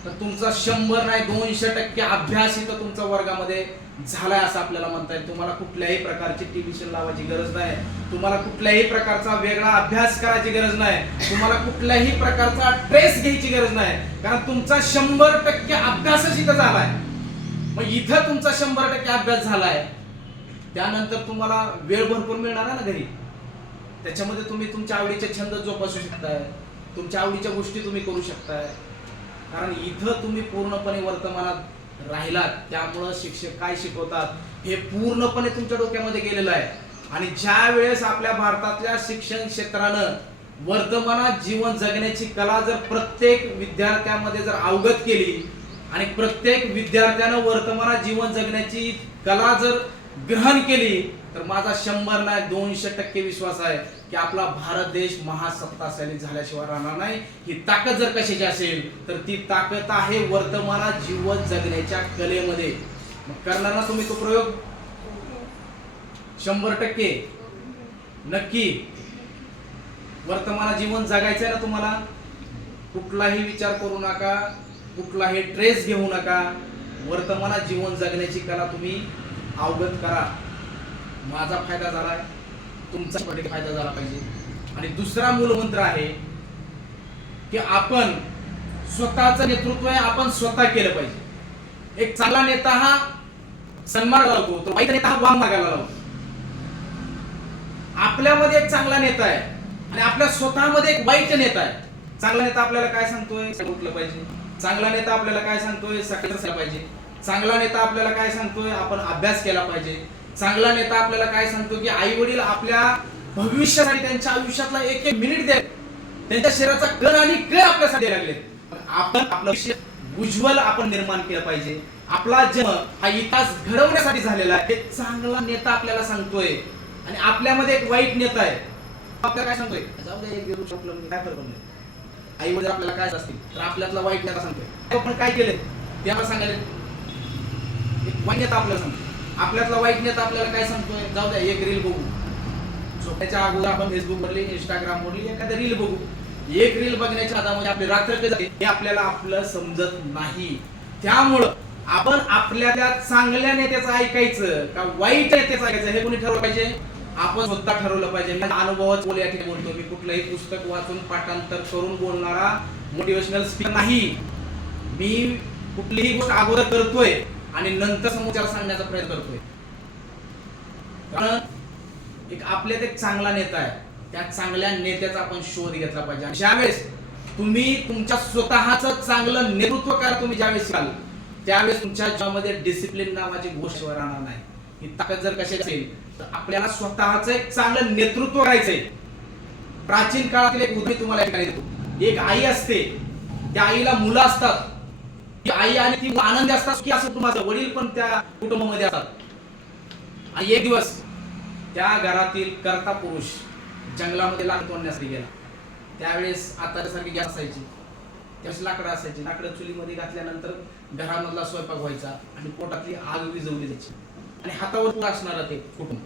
तर तुमचा 100 नाही 200% अभ्यास इथं तुमच्या वर्गामध्ये झालाय असं आपल्याला म्हणता येईल. तुम्हाला कुठल्याही प्रकारची टेन्शन लावायची गरज नाही, तुम्हाला कुठल्याही प्रकारचा वेगळा अभ्यास करायची गरज नाही, तुम्हाला कुठल्याही प्रकारचा ट्रेस घ्यायची गरज नाही, कारण तुमचा 100% अभ्यासच इथं झालाय. मग इथं तुमचा 100% अभ्यास झालाय, त्यानंतर तुम्हाला वेळ भरपूर मिळणार आहे ना घरी. त्याच्यामध्ये तुम्ही तुमच्या आवडीचे छंद जोपासू शकताय, तुमच्या आवडीच्या गोष्टी तुम्ही करू शकताय, कारण इथं तुम्ही पूर्णपणे वर्तमानात राहिलात. त्यामुळं शिक्षक काय शिकवतात हे पूर्णपणे तुमच्या डोक्यामध्ये गेलेलं आहे. आणि ज्या वेळेस आपल्या भारतातल्या शिक्षण क्षेत्रानं वर्तमानात जीवन जगण्याची कला जर प्रत्येक विद्यार्थ्यामध्ये जर अवगत केली आणि प्रत्येक विद्यार्थ्यानं वर्तमानात जीवन जगण्याची कला जर ग्रहण केली, तर माझा 100 नाही 200% विश्वास आहे की आपला भारत देश महासत्ताशाली झाल्याशिवाय राहणार नाही. ही ताकद जर कशाची असेल तर ती ताकद आहे वर्तमानात जीवन जगण्याच्या कलेमध्ये. मग करणार ना तुम्ही तो प्रयोग 100%? नक्की वर्तमानात जीवन जगायचंय ना तुम्हाला. कुठलाही विचार करू नका, कुठलाही ट्रेस घेऊ नका, वर्तमानात जीवन जगण्याची कला तुम्ही अवगत करा. माझा फायदा झालाय, तुमचा फायदा झाला पाहिजे. आणि दुसरा मूलमंत्र आहे की आपण स्वतःचं नेतृत्व आहे आपण स्वतः केलं पाहिजे. एक चांगला नेता हा सन्मान लावतो, तो वाईट नेता हा वाम मागायला लावतो. आपल्यामध्ये एक चांगला नेता आहे आणि आपल्या स्वतःमध्ये एक वाईट नेता आहे. चांगला नेता आपल्याला काय सांगतोय, उठलं पाहिजे. चांगला नेता आपल्याला काय सांगतोय, सकाळी असलं पाहिजे. चांगला नेता आपल्याला काय सांगतोय, आपण अभ्यास केला पाहिजे. चांगला नेता आपल्याला काय सांगतो की आई वडील आपल्या भविष्यासाठी त्यांच्या आयुष्यातला एक एक मिनिट द्या, त्यांच्या शरीराचा कण आणि कण आपल्यासाठी लागले. आपण आपलं भविष्य उज्ज्वल आपण निर्माण केलं पाहिजे. आपला जन्म हा इतिहास घडवण्यासाठी झालेला आहे, हे चांगला नेता आपल्याला सांगतोय. आणि आपल्यामध्ये एक वाईट नेता आहे, आपल्याला काय सांगतोय, जाऊ दे एक दिवस आपलं काय फरक नाही. आई वडील आपल्याला काय असतील तर आपल्यातला वाईट नेता सांगतोय, आपण काय केले ते आपण सांगायला. एक वाईट नेता आपल्याला सांगतो, आपल्यातला वाईट नेता आपल्याला काय सांगतोय, जाऊ द्या एक रील बघू. झोपायच्या अगोदर आपण फेसबुक वरली, इंस्टाग्राम वरली एखादी रील बघू. एक रील बघण्याच्या आधामध्ये आपली रात्र कधी जाते हे आपल्याला आपलं समजत नाही. त्यामुळं आपण आपल्या त्या चांगल्या नेत्याचं ऐकायचं का वाईट नेत्याचं ऐकायचं हे कोणी ठरवलं पाहिजे, आपण स्वतः ठरवलं पाहिजे. माझ्या अनुभवाच बोल या ठिकाणी बोलतो मी, कुठलंही पुस्तक वाचून पाठांतर करून बोलणारा मोटिवेशनल स्पीकर नाही. मी कुठलीही गोष्ट अगोदर करतोय आणि नंतर समोरच्याला सांगण्याचा प्रयत्न करतोय. कारण एक आपल्यात एक चांगला नेता आहे, त्या चांगल्या नेत्याचा आपण शोध घेतला पाहिजे. आणि ज्यावेळेस तुम्ही तुमच्या स्वतःचं चांगलं नेतृत्व करा, तुम्ही ज्यावेळेस शिकाल त्यावेळेस तुमच्या जीवनामध्ये डिसिप्लिन नावाची गोष्ट राहणार नाही. ही ताकद जर कशी असेल तर आपल्याला स्वतःचं एक चांगलं नेतृत्व करायचंय. प्राचीन काळातील एक उदाहरण तुम्हाला ऐकायला देतो. एक आई असते, त्या आईला मुलं असतात, ती आई आणि ती आनंदी असतात की असं तुम्हाला वडील पण त्या कुटुंबामध्ये असतात. आणि एक दिवस त्या घरातील कर्ता पुरुष जंगलामध्ये लाकड तोडण्यासाठी गेला. त्यावेळेस आता सारखी गॅस असायची, त्यावेळेस लाकडं असायची. लाकडं चुलीमध्ये घातल्यानंतर घरामधला स्वयंपाक व्हायचा आणि पोटातली आग विझवली जायची आणि हातावर असणार ते कुटुंब.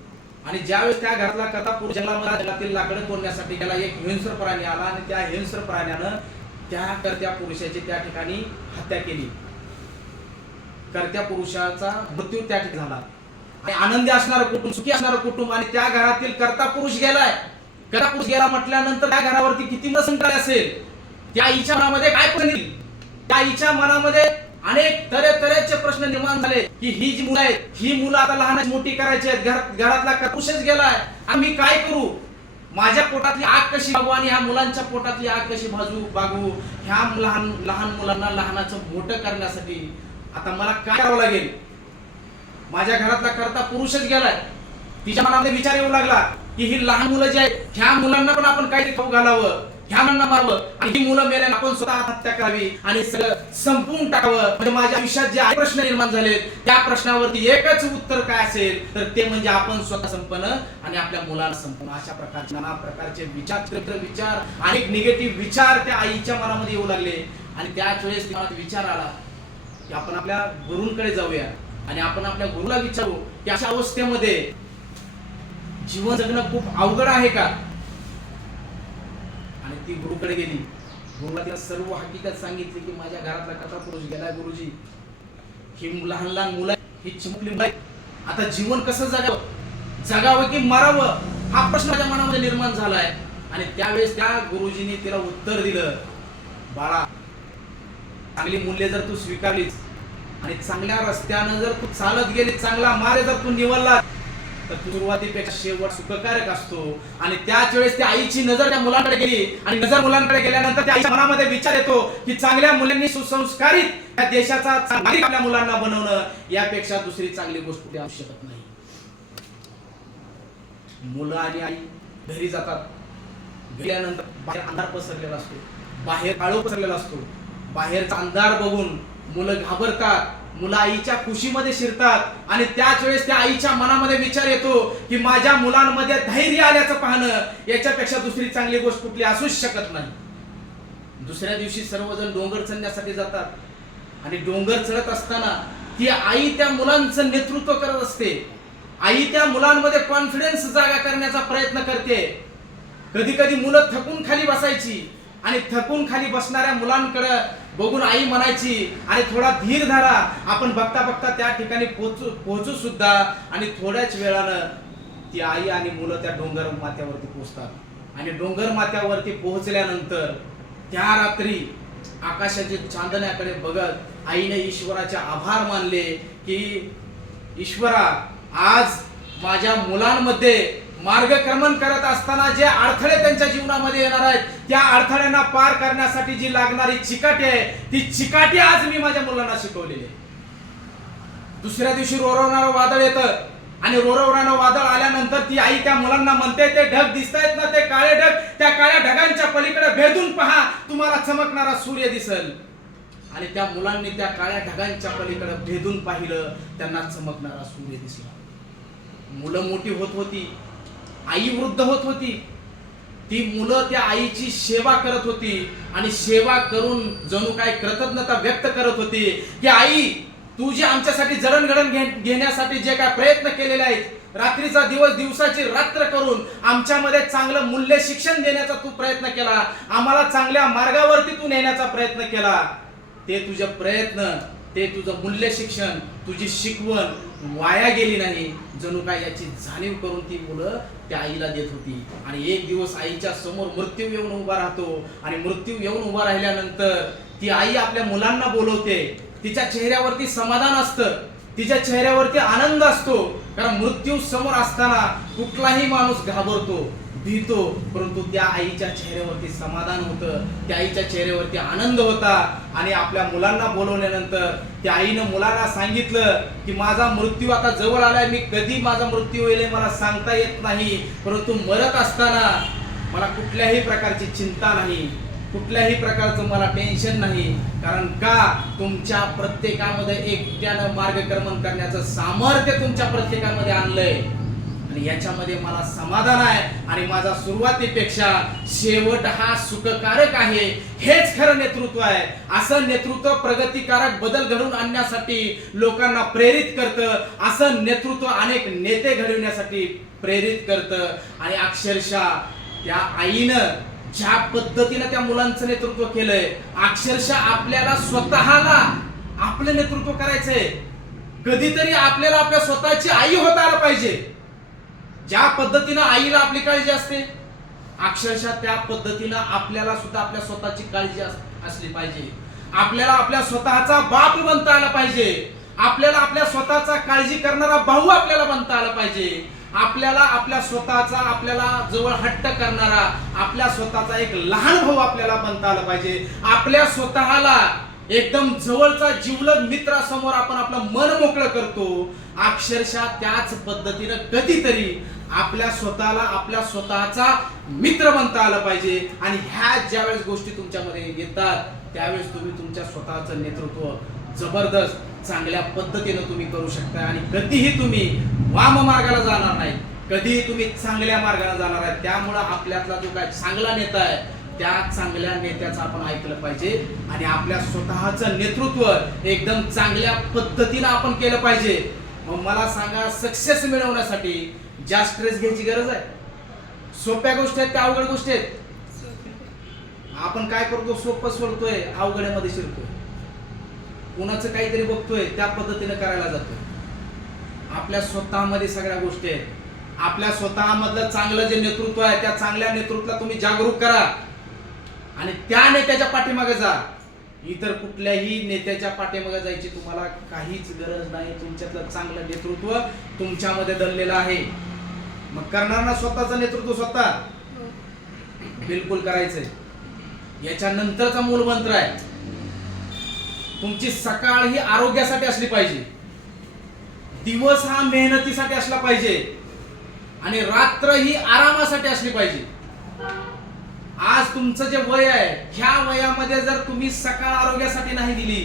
आणि ज्यावेळेस त्या घरातला कर्ता पुरुष जंगलातील लाकडं तोडण्यासाठी गेला, एक हिंस्र प्राणी आला आणि त्या हिंस्र प्राण्यानं त्या कर्त्या पुरुषाची त्या ठिकाणी हत्या केली. कर्त्या पुरुषाचा मृत्यू त्या ठिकाणी झाला आणि आनंदी असणारं कुटुंब, सुखी असणारं कुटुंब, आणि त्या घरातील कर्ता पुरुष गेलाय. कर्ता पुरुष गेला म्हटल्यानंतर त्या घरावरती किती संकट असेल, त्या आईच्या मनामध्ये काय प्रश्न येईल? त्या आईच्या मनामध्ये अनेक तऱ्हेचे प्रश्न निर्माण झाले की ही जी मुलं आहेत, ही मुलं आता लहान मोठी करायची आहेत, घरातला पुरुषच गेलाय, आम्ही काय करू? माझ्या पोटातली आग कशी भागू आणि ह्या मुलांच्या पोटातली आग कशी भागू? ह्या लहान मुलांना लहानाचं मोठं करण्यासाठी आता मला काय करावं लागेल? माझ्या घरातला करता पुरुषच गेलाय. तिच्या मनामध्ये विचार येऊ लागला की ही लहान मुलं जी आहेत, ह्या मुलांना पण आपण काहीतरी खाऊ घालावं, ह्या मुलांना मारावं, आणि ही मुलं मेल्याने आपण स्वतः हत्या करावी आणि सगळं संपवून टाकावं. म्हणजे माझ्या आयुष्यात जे प्रश्न निर्माण झालेत त्या प्रश्नावरती एकच उत्तर काय असेल तर ते म्हणजे आपण स्वतः संपणं आणि आपल्या मुलांना संपणं. अशा प्रकारचे नाना प्रकारचे विचार अनेक निगेटिव्ह विचार त्या आईच्या मनामध्ये येऊ लागले. आणि त्याच वेळेस मला विचार आला की आपण आपल्या गुरूंकडे जाऊया आणि आपण आपल्या गुरुला विचारू की अशा अवस्थेमध्ये जीवन जगणं खूप अवघड आहे का? आणि ती गुरुकडे गेली. गुरुला तिला सर्व हकीकत सांगितली की माझ्या घरातला कथा पुरुष गेलाय गुरुजी, ही लहान लहान मुलं, ही चिमुकली मुलं, आता जीवन कसं जगावं की मरावं हा प्रश्न माझ्या मनामध्ये निर्माण झालाय. आणि त्यावेळेस त्या गुरुजींनी तिला उत्तर दिलं, बाळा, चांगली मूल्य जर तू स्वीकारलीस आणि चांगल्या रस्त्यानं जर तू चालत गेली, चांगला मार्ग जर तू निवडला तर सुरुवातीपेक्षा शेवट सुखकारक असतो. आणि त्याच वेळेस त्या आईची नजर त्या मुलांकडे गेली आणि नजर मुलांकडे गेल्यानंतर त्या आईच्या मनामध्ये विचार येतो की चांगल्या मुलांनी सुसंस्कारित या देशाचा नागरिक आपल्या मुलांना बनवणं यापेक्षा दुसरी चांगली गोष्ट कुठे असू शकत नाही. मुलं आणि आई घरी जातात. गेल्यानंतर बाहेर अंधार पसरलेला असतो, बाहेर काळोख पसरलेला असतो. बाहेरचा अंधार बघून मुलं घाबरतात, मुलं आईच्या कुशीमध्ये शिरतात. आणि त्याच वेळेस त्या आईच्या मनामध्ये विचार येतो की माझ्या मुलांमध्ये धैर्य आल्याचं पाहणं याच्यापेक्षा दुसरी चांगली गोष्ट कुठली असूच शकत नाही. दुसऱ्या दिवशी सर्वजण डोंगर चढण्यासाठी जातात आणि डोंगर चढत असताना ती आई त्या मुलांचं नेतृत्व करत असते. आई त्या मुलांमध्ये कॉन्फिडन्स जागा करण्याचा प्रयत्न करते. कधी कधी मुलं थकून खाली बसायची आणि थकून खाली बसणाऱ्या मुलांकडे बघून आई म्हणायची, आणि थोडा धीर धरा, आपण बघता बघता त्या ठिकाणी पोहोचू सुद्धा. आणि थोड्याच वेळानं ती आई आणि मुलं त्या डोंगर माथ्यावरती पोहोचतात. आणि डोंगर माथ्यावरती पोहोचल्यानंतर त्या रात्री आकाशाच्या चांदण्याकडे बघत आईने ईश्वराचे आभार मानले की ईश्वरा, आज माझ्या मुलांमध्ये मार्गक्रमण करत असताना जे अडथळे त्यांच्या जीवनामध्ये येणार आहेत त्या अडथळ्यांना पार करण्यासाठी जी लागणारी चिकाटी आहे ती चिकाटी आज मी माझ्या मुलांना शिकवलेली आहे. दुसऱ्या दिवशी रोरवणारं वादळ येतं आणि रोरवणारं वादळ आल्यानंतर ती आई त्या मुलांना म्हणते, ते ढग दिसतायत ना, ते काळे ढग, त्या काळ्या ढगांच्या पलीकडे भेदून पहा, तुम्हाला चमकणारा सूर्य दिसेल. आणि त्या मुलांनी त्या काळ्या ढगांच्या पलीकडे भेदून पाहिलं, त्यांना चमकणारा सूर्य दिसला. मुलं मोठी होत होती, आई वृद्ध होत होती. ती मुलं त्या आईची सेवा करत होती आणि सेवा करून जणू काय कृतज्ञता व्यक्त करत होती की आई, तू जे आमच्यासाठी जडणघडण घेण्यासाठी जे काय प्रयत्न केलेले आहेत, रात्रीचा दिवस दिवसाची रात्र करून आमच्यामध्ये चांगलं मूल्य शिक्षण देण्याचा तू प्रयत्न केला, आम्हाला चांगल्या मार्गावरती तू नेण्याचा प्रयत्न केला, ते तुझे प्रयत्न, ते तुझं मूल्य शिक्षण, तुझी शिकवण वाया गेली नाही. जणू काय याची जाणीव करून ती मुलं त्या आईला देत होती. आणि एक दिवस आईच्या समोर मृत्यू येऊन उभा राहतो आणि मृत्यू येऊन उभा राहिल्यानंतर ती आई आपल्या मुलांना बोलवते. तिच्या चेहऱ्यावरती समाधान असतं, तिच्या चेहऱ्यावरती आनंद असतो, कारण मृत्यू समोर असताना कुठलाही माणूस घाबरतो, भीतो, परंतु त्या आईच्या चेहऱ्यावरती समाधान होतं, त्या आईच्या चेहऱ्यावरती आनंद होता. आणि आपल्या मुलांना बोलवल्यानंतर त्या आईनं मुलांना सांगितलं की माझा मृत्यू आता जवळ आलाय, मी कधी माझा मृत्यू होईल मला सांगता येत नाही, परंतु मरत असताना मला कुठल्याही प्रकारची चिंता नाही, कुठल्याही प्रकारचं मला टेन्शन नाही. कारण का, तुमच्या प्रत्येकामध्ये एकट्यानं मार्गक्रमण करण्याचं सामर्थ्य तुमच्या प्रत्येकामध्ये आणलंय आणि याच्यामध्ये मला समाधान आहे. आणि माझा सुरुवातीपेक्षा शेवट हा सुखकारक आहे. हेच खरं नेतृत्व आहे. असं नेतृत्व प्रगतिकारक बदल घडवून आणण्यासाठी लोकांना प्रेरित करतं. असं नेतृत्व अनेक नेते घडवण्यासाठी प्रेरित करतं. आणि अक्षरशः त्या आईनं ज्या पद्धतीने त्या मुलांचं नेतृत्व केलंय, अक्षरशः आपल्याला स्वतःला आपलं नेतृत्व करायचंय. कधीतरी आपल्याला आपल्या स्वतःची आई होता आलं पाहिजे. ज्या पद्धतीनं आईला आपली काळजी असते, अक्षरशः त्या पद्धतीनं आपल्याला सुद्धा आपल्या स्वतःची काळजी असली पाहिजे. आपल्याला आपल्या स्वतःचा बाप बनता आला पाहिजे. आपल्याला आपल्या स्वतःचा काळजी करणारा भाऊ आपल्याला बनता आला पाहिजे. आपल्याला आपल्या स्वतःचा आपल्याला जवळ हट्ट करणारा आपल्या स्वतःचा एक लहान भाऊ आपल्याला बनता आला पाहिजे. आपल्या स्वतःला एकदम जवळचा जिवलग मित्रासमोर आपण आपलं मन मोकळं करतो. अक्षरशः त्याच पद्धतीनं कधीतरी आपल्या स्वतःला आपल्या स्वतःचा मित्र बनता आलं पाहिजे. आणि ह्या ज्यावेळेस गोष्टी तुमच्यामध्ये येतात त्यावेळेस तुम्ही तुमच्या स्वतःचं नेतृत्व जबरदस्त चांगल्या पद्धतीनं तुम्ही करू शकता. आणि कधीही तुम्ही वाम मार्गाला जाणार नाही, कधीही तुम्ही चांगल्या मार्गाला जाणार आहे. त्यामुळं आपल्यातला जो काय चांगला नेता आहे त्या चांगल्या नेत्याचं आपण ऐकलं पाहिजे. आणि आपल्या स्वतःचं नेतृत्व एकदम चांगल्या पद्धतीनं आपण केलं पाहिजे. मग मला सांगा, सक्सेस मिळवण्यासाठी जास्त स्ट्रेस घ्यायची गरज आहे? सोप्या गोष्टी आहेत त्या अवघड गोष्टी आहेत? आपण काय करतो, सोपं सोडतोय, अवघड्यामध्ये शिरतोय. कुणाचं काहीतरी बघतोय त्या पद्धतीनं करायला जातोय. आपल्या स्वतःमध्ये सगळ्या गोष्टी आहेत. आपल्या स्वतःमधलं चांगलं जे नेतृत्व आहे त्या चांगल्या नेतृत्वाला तुम्ही जागरूक करा आणि त्या नेत्याच्या पाठीमागे जा. इतर कुठल्याही नेत्याच्या पाठीमागे जायची तुम्हाला काहीच गरज नाही. तुमच्यातलं चांगलं नेतृत्व तुमच्यामध्ये दडलेलं आहे. मग करणार ना स्वतःचं नेतृत्व स्वतः? बिलकुल करायचंय. याच्यानंतरचा मूल मंत्र आहे, तुमची सकाळ ही आरोग्यासाठी असली पाहिजे, दिवस हा मेहनतीसाठी असला पाहिजे आणि रात्र ही आरामासाठी असली पाहिजे. आज तुमचं जे वय आहे ह्या वयामध्ये जर तुम्ही सकाळ आरोग्यासाठी नाही दिली,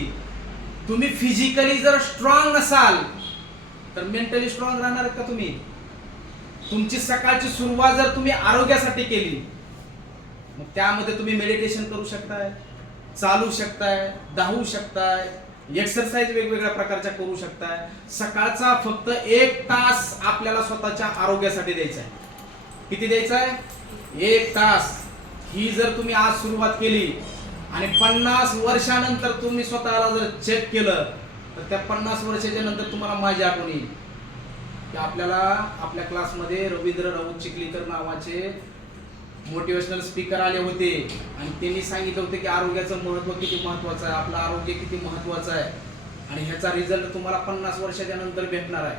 तुम्ही फिजिकली जर स्ट्रॉंग नसाल तर मेंटली स्ट्रॉंग राहणार का तुम्ही? तुमची सकाळची सुरुवात जर तुम्ही आरोग्यासाठी केली, मग त्यामध्ये तुम्ही मेडिटेशन करू शकताय, चालू शकताय, धावू शकताय, एक्सरसाइज वेगवेगळ्या प्रकारच्या करू शकताय. सकाळचा फक्त 1 तास आपल्याला स्वतःच्या आरोग्यासाठी द्यायचा आहे. किती द्यायचा आहे? 1 तास. ही जर तुम्ही आज सुरुवात केली आणि 50 वर्षानंतर तुम्ही स्वतःला जर चेक केलं तर त्या 50 वर्षाच्या नंतर तुम्हाला माझी आठवण येईल की आपल्याला आपल्या क्लासमध्ये रवींद्र राऊत चिखलीकर नावाचे मोटिवेशनल स्पीकर आले होते आणि त्यांनी सांगितलं होतं की आरोग्याचं महत्त्व किती महत्त्वाचं आहे, आपलं आरोग्य किती महत्त्वाचं आहे आणि ह्याचा रिझल्ट तुम्हाला 50 वर्षाच्या नंतर भेटणार आहे.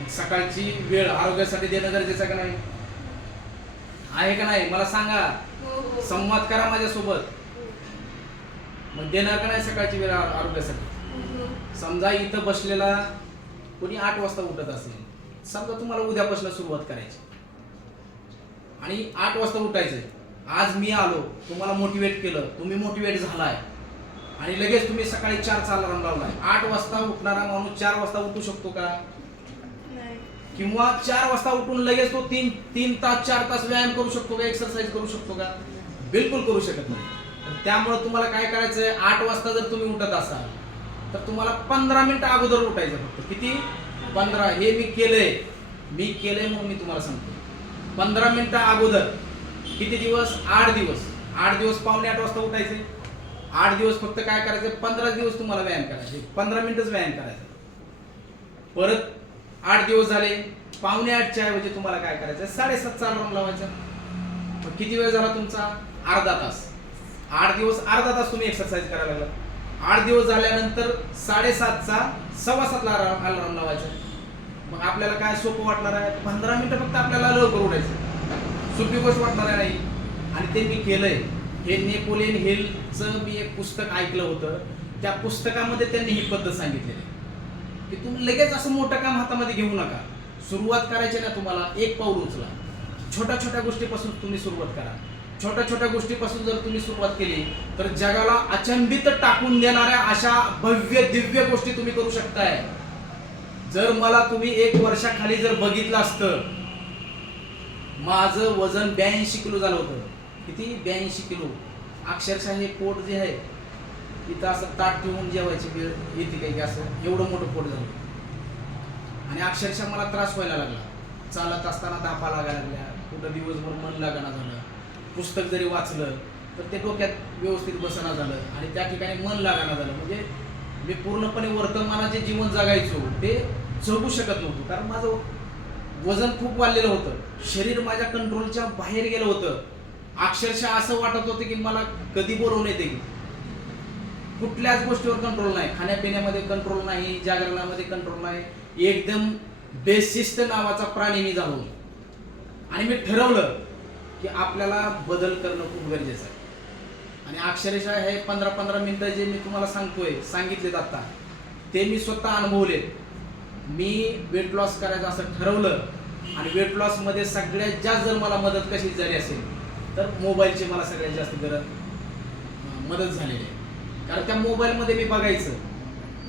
मग सकाळची वेळ आरोग्यासाठी देणं गरजेचं का नाही आहे का नाही? मला सांगा, संवाद करा माझ्यासोबत. मग देणार का नाही सकाळची वेळ आरोग्यासाठी? समजा इथं बसलेला कोणी 8 वाजता उठत असेल, समजा तुम्हाला उद्यापासून सुरुवात करायची आणि 8 वाजता उठायचंय. आज मी आलो, तुम्हाला मोटिवेट केलं, तुम्ही मोटिवेट झालाय आणि लगेच तुम्ही सकाळी 4चा अलार्म लावलाय. 8 वाजता उठणारा माणूस 4 वाजता उठू शकतो का? किंवा 4 वाजता उठून लगेच तो 3 तास 4 तास व्यायाम करू शकतो का, एक्सरसाइज करू शकतो का? बिलकुल करू शकत नाही. त्यामुळे तुम्हाला काय करायचंय, 8 वाजता जर तुम्ही उठत असाल तर तुम्हाला 15 मिनिटं अगोदर उठायचं. फक्त किती? 15. हे मी केलंय म्हणून मी तुम्हाला सांगतो. 15 मिनिटं अगोदर. किती दिवस? 8 दिवस. 8 दिवस पावणे 8 वाजता उठायचे. 8 दिवस फक्त काय करायचं, 15 दिवस तुम्हाला व्यायाम करायचे, 15 मिनिटच व्यायाम करायचा. परत 8 दिवस झाले, पावणे 8च्या ऐवजी तुम्हाला काय करायचं, 7:30चा अलार्म लावायचा. मग किती वेळ झाला तुमचा? अर्धा तास. 8 दिवस अर्धा तास तुम्ही एक्सरसाइज करायला लागला. 8 दिवस झाल्यानंतर 7:30चा 7:15ला अलार्म लावायचा. मग आपल्याला काय सोपं वाटणार आहे? 15 मिनिटं फक्त आपल्याला लवकर उठायचं. सोपी गोष्ट वाटणार आहे नाही. आणि ते मी केलंय. हे नेपोलियन हिलचं मी एक पुस्तक ऐकलं होतं. त्या पुस्तकामध्ये त्यांनी ही पद्धत सांगितलेली आहे की तुम्ही लगेच असं मोठं काम हातामध्ये घेऊ नका. सुरुवात करायची ना, तुम्हाला 1 पाऊल उचला. छोट्या छोट्या गोष्टीपासून तुम्ही सुरुवात करा. छोट्या छोट्या गोष्टीपासून जर तुम्ही सुरुवात केली तर जगाला अचंबित टाकून देणाऱ्या अशा भव्य दिव्य गोष्टी तुम्ही करू शकताय. जर मला तुम्ही 1 वर्षाखाली जर बघितलं असतं, माझं वजन 82 किलो झालं होतं. किती? 82 किलो. अक्षरशः हे पोट जे आहे इथं असं ताट ठेवून जेवायची वेळ येते काही, असं एवढं मोठं पोट झालं. आणि अक्षरशः मला त्रास व्हायला लागला. चालत असताना धापा लागायला लागल्या, कुठं दिवसभर मन लागणं झालं. पुस्तक जरी वाचलं तर ते डोक्यात व्यवस्थित बसणं झालं आणि त्या ठिकाणी मन लागणं झालं. म्हणजे मी पूर्णपणे वर्तमानाचे जीवन जगायचो ते जगू शकत नव्हतो, कारण माझं वजन खूप वाढलेलं होतं, शरीर माझ्या कंट्रोलच्या बाहेर गेलं होतं. अक्षरशः असं वाटत होतं की मला कधी बोलवून येते की कुठल्याच गोष्टीवर कंट्रोल नाही, खाण्यापिण्यामध्ये कंट्रोल नाही, जागरणामध्ये कंट्रोल नाही, एकदम बेशिस्त नावाचा प्राणी मी झालो. आणि मी ठरवलं की आपल्याला बदल करणं खूप गरजेचं आहे. आणि अक्षरशः हे 15-15 मिनिटं जे मी तुम्हाला सांगितलेत आता, ते मी स्वतः अनुभवले. मी वेट लॉस करायचं असं ठरवलं आणि वेट लॉसमध्ये सगळ्यात जास्त जर मला मदत कशी झाली असेल तर मोबाईलची मला सगळ्यात जास्त मदत झालेली आहे. कारण त्या मोबाईलमध्ये मी बघायचं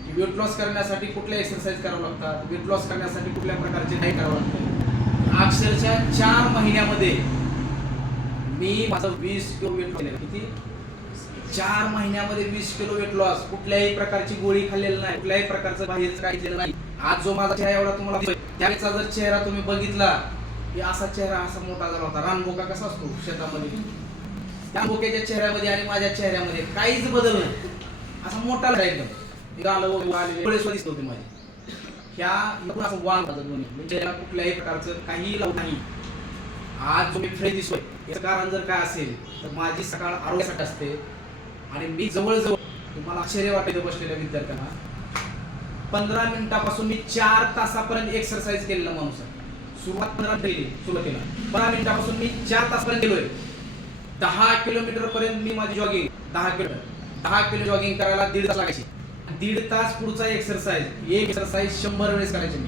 की वेट लॉस करण्यासाठी कुठल्या एक्सरसाइज करावं लागतात, वेट लॉस करण्यासाठी कुठल्या प्रकारचे नाही करावं लागतं. अक्षरशः 4 महिन्यामध्ये मी माझं 20 किलो वेट लॉस केलं. किती? 4 महिन्यामध्ये 20 किलो वेट लॉस. कुठल्याही प्रकारची गोळी खाल्लेली नाही, कुठल्याही प्रकारचं बाहेरचं काही केलं नाही. आज जो माझा चेहरा एवढा तुम्हाला दिसतोय, त्यावेळेचा जर चेहरा तुम्ही बघितला की असा चेहरा असा मोठा झाला होता. रानबोका कसा असतो शेतामध्ये, त्या बोक्याच्या चेहऱ्यामध्ये आणि माझ्या चेहऱ्यामध्ये काहीच बदल नाही. असा मोठा झाला एकदम. डोळे सुद्धा दिसत होते माझे. ह्या असं वाण म्हणजे चेहरा कुठल्याही प्रकारचं काही लावून नाही. आज जो मी फ्रेश दिसतोय याचं कारण जर काय असेल तर माझी सकाळ आरोग्यासाठी असते. आणि मी जवळजवळ तुम्हाला आश्चर्य वाटेल बसलेल्या विद्यार्थ्यांना 15 मिनिटापासून मी 4 तासापर्यंत एक्सरसाइज केलेला माणूस आहे. सुरुवातीला 15 मिनिटापासून मी 4 तासापर्यंत गेलोय. 10 किलोमीटर पर्यंत मी माझी जॉगिंग 10 किलो जॉगिंग करायला 1.5 तास लागायची. 1.5 तास पुढचा एक्सरसाइज, एक एक्सरसाइज 100 वेळेस करायचे मी.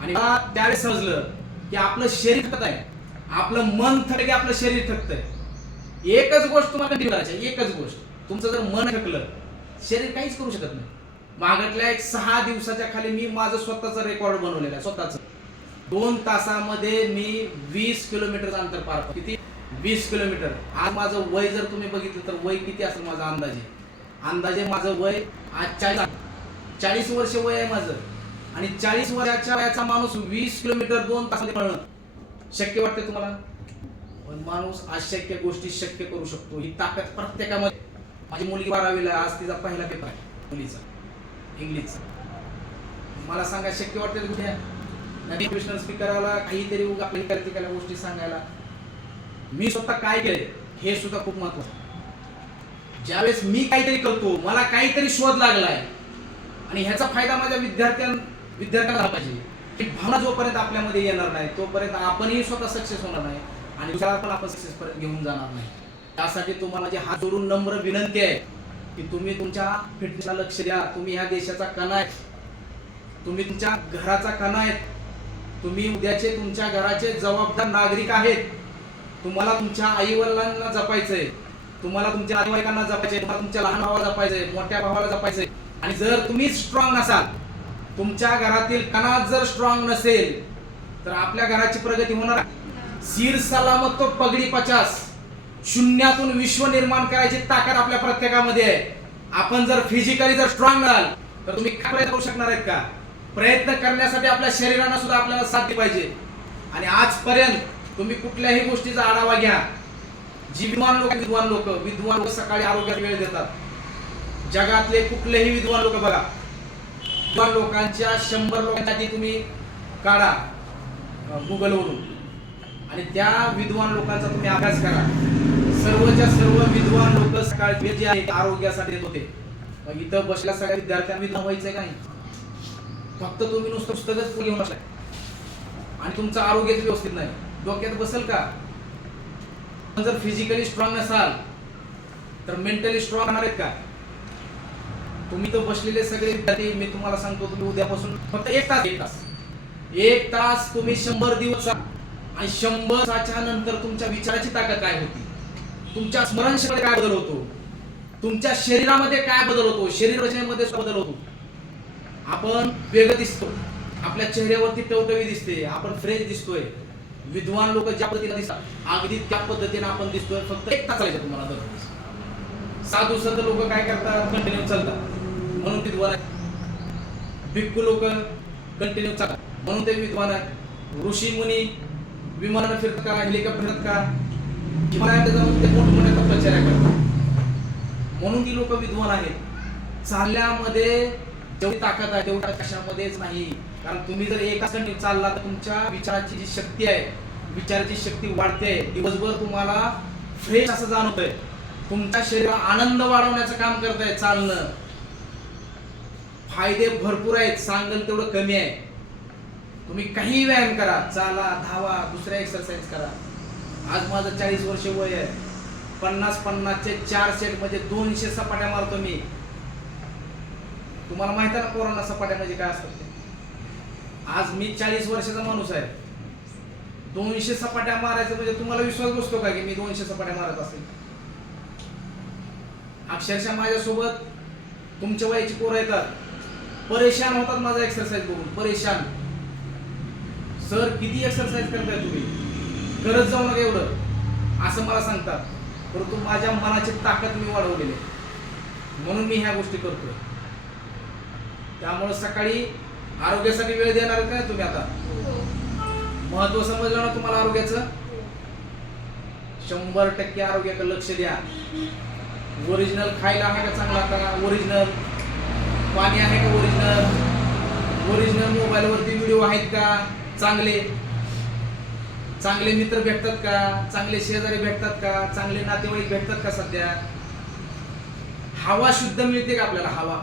आणि मला त्यावेळेस समजलं की आपलं शरीर थकत आहे, आपलं मन थकलं की आपलं शरीर थकतंय. एकच गोष्ट तुम्हाला कंटिन्यू करायची, एकच गोष्ट. तुमचं जर मन थकलं, शरीर काहीच करू शकत नाही. मागच्या 6 दिवसाच्या खाली मी माझं स्वतःचं रेकॉर्ड बनवलेलं आहे. स्वतःचं 2 तासामध्ये मी 20 किलोमीटरचं अंतर पार केलं. किती? 20 किलोमीटर. आज माझं वय जर तुम्ही बघितलं तर वय किती असेल माझं अंदाजे माझं वय आज 40 वर्ष वय आहे माझं. आणि 40 वर्षाच्या वयाचा माणूस 20 किलोमीटर 2 तासामध्ये पळणं शक्य वाटतं तुम्हाला? पण माणूस अशक्य गोष्टी शक्य करू शकतो. ही ताकद प्रत्येकामध्ये. माझी मुलगी 12वीला, आज तिचा पहिला पेपर आहे मुलीचा इंग्लिशचा. मला सांगा शक्य वाटतं कुठे? मोटिवेशनल स्पीकरला काहीतरी आपल्या प्रत्येकाला गोष्टी सांगायला. मी स्वतः काय केलंय हे सुद्धा खूप महत्त्वाचं. ज्यावेळेस मी काहीतरी करतो, मला काहीतरी शोध लागलाय आणि ह्याचा फायदा माझ्या विद्यार्थ्यांना झाला पाहिजे. ही भावना जोपर्यंत आपल्यामध्ये येणार नाही तोपर्यंत आपणही स्वतः सक्सेस होणार नाही आणि दुसऱ्याला पण आपण सक्सेस पर्यंत घेऊन जाणार नाही. त्यासाठी तुम्हाला माझी हात जोडून नम्र विनंती आहे की तुम्ही तुमच्या फिटनेसला लक्ष द्या. तुम्ही ह्या देशाचा कणा आहे, तुम्ही तुमच्या घराचा कणा आहे, तुम्ही उद्याचे तुमच्या घराचे जबाबदार नागरिक आहेत. तुम्हाला तुमच्या आई वडिलांना जपायचंय, तुम्हाला तुमच्या नातेवाईकांना जपायचंय, तुम्हाला तुमच्या लहान भावाला जपायचंय, मोठ्या भावाला जपायचंय. आणि जर तुम्ही स्ट्रॉंग नसाल, तुमच्या घरातील कणा जर स्ट्रॉंग नसेल तर आपल्या घराची प्रगती होणार. सिर सलामत तो पगडी 50. शून्यातून विश्व निर्माण करायची ताकद आपल्या प्रत्येकामध्ये आहे. आपण जर फिजिकली जर स्ट्रॉंग नसाल तर तुम्ही काय प्रयत्न करू शकणार आहेत का? प्रयत्न करण्यासाठी आपल्या शरीराला सुद्धा आपल्याला साथ दिली पाहिजे. आणि आजपर्यंत तुम्ही कुठल्याही गोष्टीचा आढावा घ्या. जी विद्वान लोक सकाळी आरोग्यात वेळ देतात. जगातले कुठलेही विद्वान लोक बघा, विद्वान लोकांच्या 100 लोकांसाठी तुम्ही काढा गुगलवरून आणि त्या विद्वान लोकांचा तुम्ही अभ्यास करा. सर्वच्या सर्व विद्वान लोक सकाळी जे आहे आरोग्यासाठी देत होते. मग इथं बसल्या सगळ्या विद्यार्थ्यांना विद्वान व्हायचंय का नाही? फक्त तुम्ही नुसतं पुस्तकच घेऊन बसलाय आणि तुमचं आरोग्यच व्यवस्थित नाही, डोक्यात बसेल का? जर फिजिकली स्ट्रॉंग नसाल तर मेंटली स्ट्रॉंग होणार आहेत का? तुम्ही तर बसलेले सगळे विद्यार्थी, मी तुम्हाला सांगतो, तुम्ही उद्यापासून फक्त 1 तास तुम्ही 100 दिवस आणि 100 तासाच्या नंतर तुमच्या विचाराची ताकद काय होती, तुमच्या स्मरणशक्तीमध्ये काय बदल होतो, तुमच्या शरीरामध्ये काय बदल होतो, शरीर रचनेमध्ये बदल होतो. आपण वेगळं दिसतो, आपल्या चेहऱ्यावरती टवटवी दिसते, आपण फ्रेश दिसतोय. विद्वान लोक ज्या पद्धतीने दिसतात अगदी त्या पद्धतीने आपण दिसतोय. फक्त 1 तास चालायचं तुम्हाला दररोज. साधू संत लोक काय करतात? कंटिन्यू चालतात म्हणून ते विद्वान आहेत. भिक्खू लोक कंटिन्यू चालतात म्हणून ते विद्वान आहेत. ऋषी मुनी विमानानं फिरतात का, हेलिकॉप्टर फिरतात का, हिमालयात जाऊन ते मोठमोठ्या तपश्चर्या करतात म्हणून ती लोक विद्वान आहेत. चालण्यामध्ये जेवढी ताकद आहे तेवढा कशामध्येच नाही. कारण तुम्ही जर एका कंटिन्यू चालला तर तुमच्या विचाराची जी शक्ती आहे, विचाराची शक्ती वाढते. दिवसभर तुम्हाला फ्रेश असं जाणवतंय. तुमच्या शरीराला आनंद वाढवण्याचं काम करताय चालणं. फायदे भरपूर आहेत, सांगेल तेवढं कमी आहे. तुम्ही काही व्यायाम करा, चाला, धावा, दुसऱ्या एक्सरसाइज करा. आज माझं 40 वर्ष वय आहे. 50-50चे 4 सेट म्हणजे 200 सपाट्या मारतो मी. तुम्हाला माहिती आहे ना कोरोना सपाट्या म्हणजे काय असतात ते. आज मी 40 वर्षाचा माणूस आहे. 200 सपाट्या मारायचं म्हणजे तुम्हाला विश्वास बसतो का की मी 200 सपाट्या मारत असेल? अक्षरशः माझ्यासोबत तुमच्या वयाची पोरं येतात, परेशान होतात माझा एक्सरसाइज बघून. परेशान, सर किती एक्सरसाइज करताय तुम्ही, करत जाऊ नका एवढं असं मला सांगतात. परंतु माझ्या मनाची ताकद मी वाढवलेली आहे म्हणून मी ह्या गोष्टी करतोय. त्यामुळे सकाळी आरोग्यासाठी वेळ देणार का तुम्ही? आता महत्व समजलं ना तुम्हाला आरोग्याचं? 100% आरोग्याकडे लक्ष द्या. ओरिजिनल खायला आहे का चांगला? आता ओरिजिनल पाणी आहे का? ओरिजिनल मोबाईलवरती व्हिडिओ आहेत का चांगले? चांगले मित्र भेटतात का? चांगले शेजारी भेटतात का? चांगले नातेवाईक भेटतात का? सध्या हवा शुद्ध मिळते का आपल्याला? हवा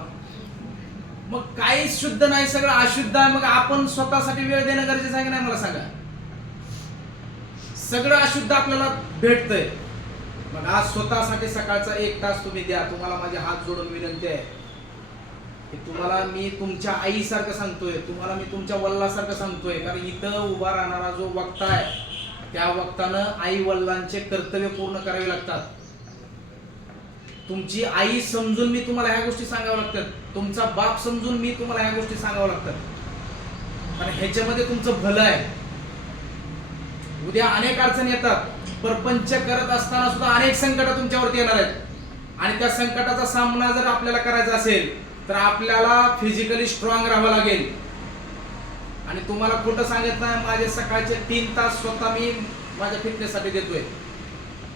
मग काहीच शुद्ध नाही, सगळं अशुद्ध आहे. मग आपण स्वतःसाठी वेळ देणं गरजेचं आहे की नाही? मला सांगा. सगळं अशुद्ध आपल्याला भेटतंय, मग आज स्वतःसाठी सकाळचा 1 तास तुम्ही द्या. तुम्हाला माझे हात जोडून विनंती आहे की तुम्हाला मी तुमच्या आईसारखं सांगतोय, तुम्हाला मी तुमच्या वडिलांसारखं सांगतोय. कारण इथं उभा राहणारा जो वक्ता आहे त्या वक्तानं आई वडिलांचे कर्तव्य पूर्ण करावे लागतात. तुमची आई समजून मी तुम्हाला ह्या गोष्टी सांगाव्या लागतात. तुमचा बाप समजून मी तुम्हाला ह्या गोष्टी सांगाव्या लागतात. कारण ह्याच्यामध्ये तुमचं भलं आहे. उद्या अनेक अडचणी येतात. परपंच करत असताना सुद्धा अनेक संकट तुमच्यावरती येणार आहेत. आणि त्या संकटाचा सामना जर आपल्याला करायचा असेल तर आपल्याला फिजिकली स्ट्रॉंग राहावं लागेल. आणि तुम्हाला खोटं सांगत नाही, माझे सकाळचे 3 तास स्वतः मी माझ्या फिटनेससाठी देतोय.